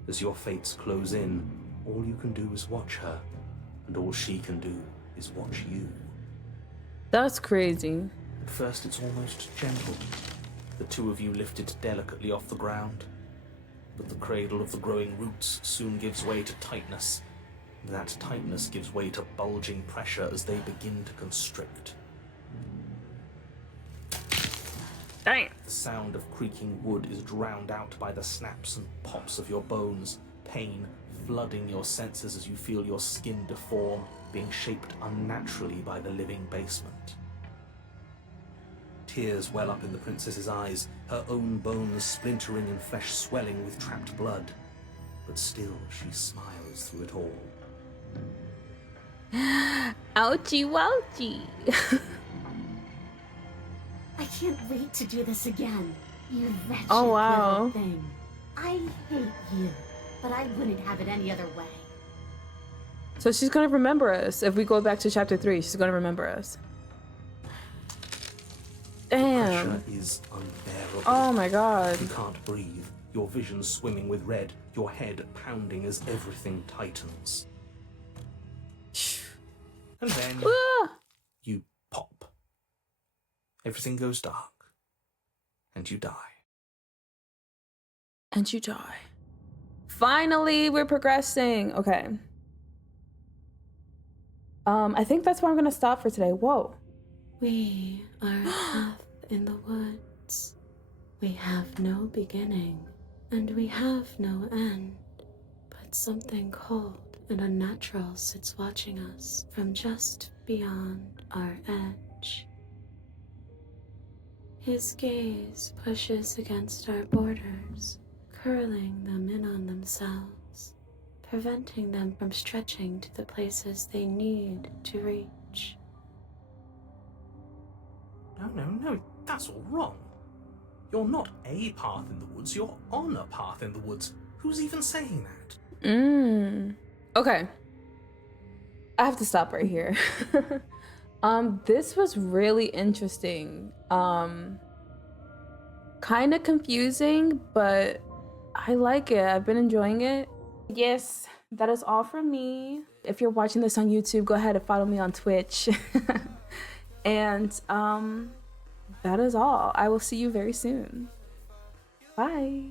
As your fates close in, all you can do is watch her, and all she can do is watch you. That's crazy. At first it's almost gentle, the two of you lifted delicately off the ground. But the cradle of the growing roots soon gives way to tightness, and that tightness gives way to bulging pressure as they begin to constrict. Damn. The sound of creaking wood is drowned out by the snaps and pops of your bones, pain flooding your senses as you feel your skin deform, being shaped unnaturally by the living basement. Tears well up in the princess's eyes, her own bones splintering and flesh swelling with trapped blood. But still she smiles through it all. Ouchie wouchie. I can't wait to do this again. You wretched Oh, wow. little thing. I hate you, but I wouldn't have it any other way. So she's gonna remember us. If we go back to chapter 3, she's gonna remember us. Damn. Pressure is unbearable. Oh my god. You can't breathe, your vision swimming with red, your head pounding as everything tightens. And then Ah! you pop. Everything goes dark, and you die. And you die. Finally, we're progressing. Okay. I think that's where I'm gonna stop for today. Whoa. We are a path in the woods. We have no beginning, and we have no end. But something cold and unnatural sits watching us from just beyond our edge. His gaze pushes against our borders, curling them in on themselves, preventing them from stretching to the places they need to reach. No, that's all wrong. You're not a path in the woods, you're on a path in the woods. Who's even saying that? Okay. I have to stop right here. This was really interesting. Kind of confusing, but I like it. I've been enjoying it. Yes, that is all from me. If you're watching this on YouTube, go ahead and follow me on Twitch. And that is all. I will see you very soon. Bye.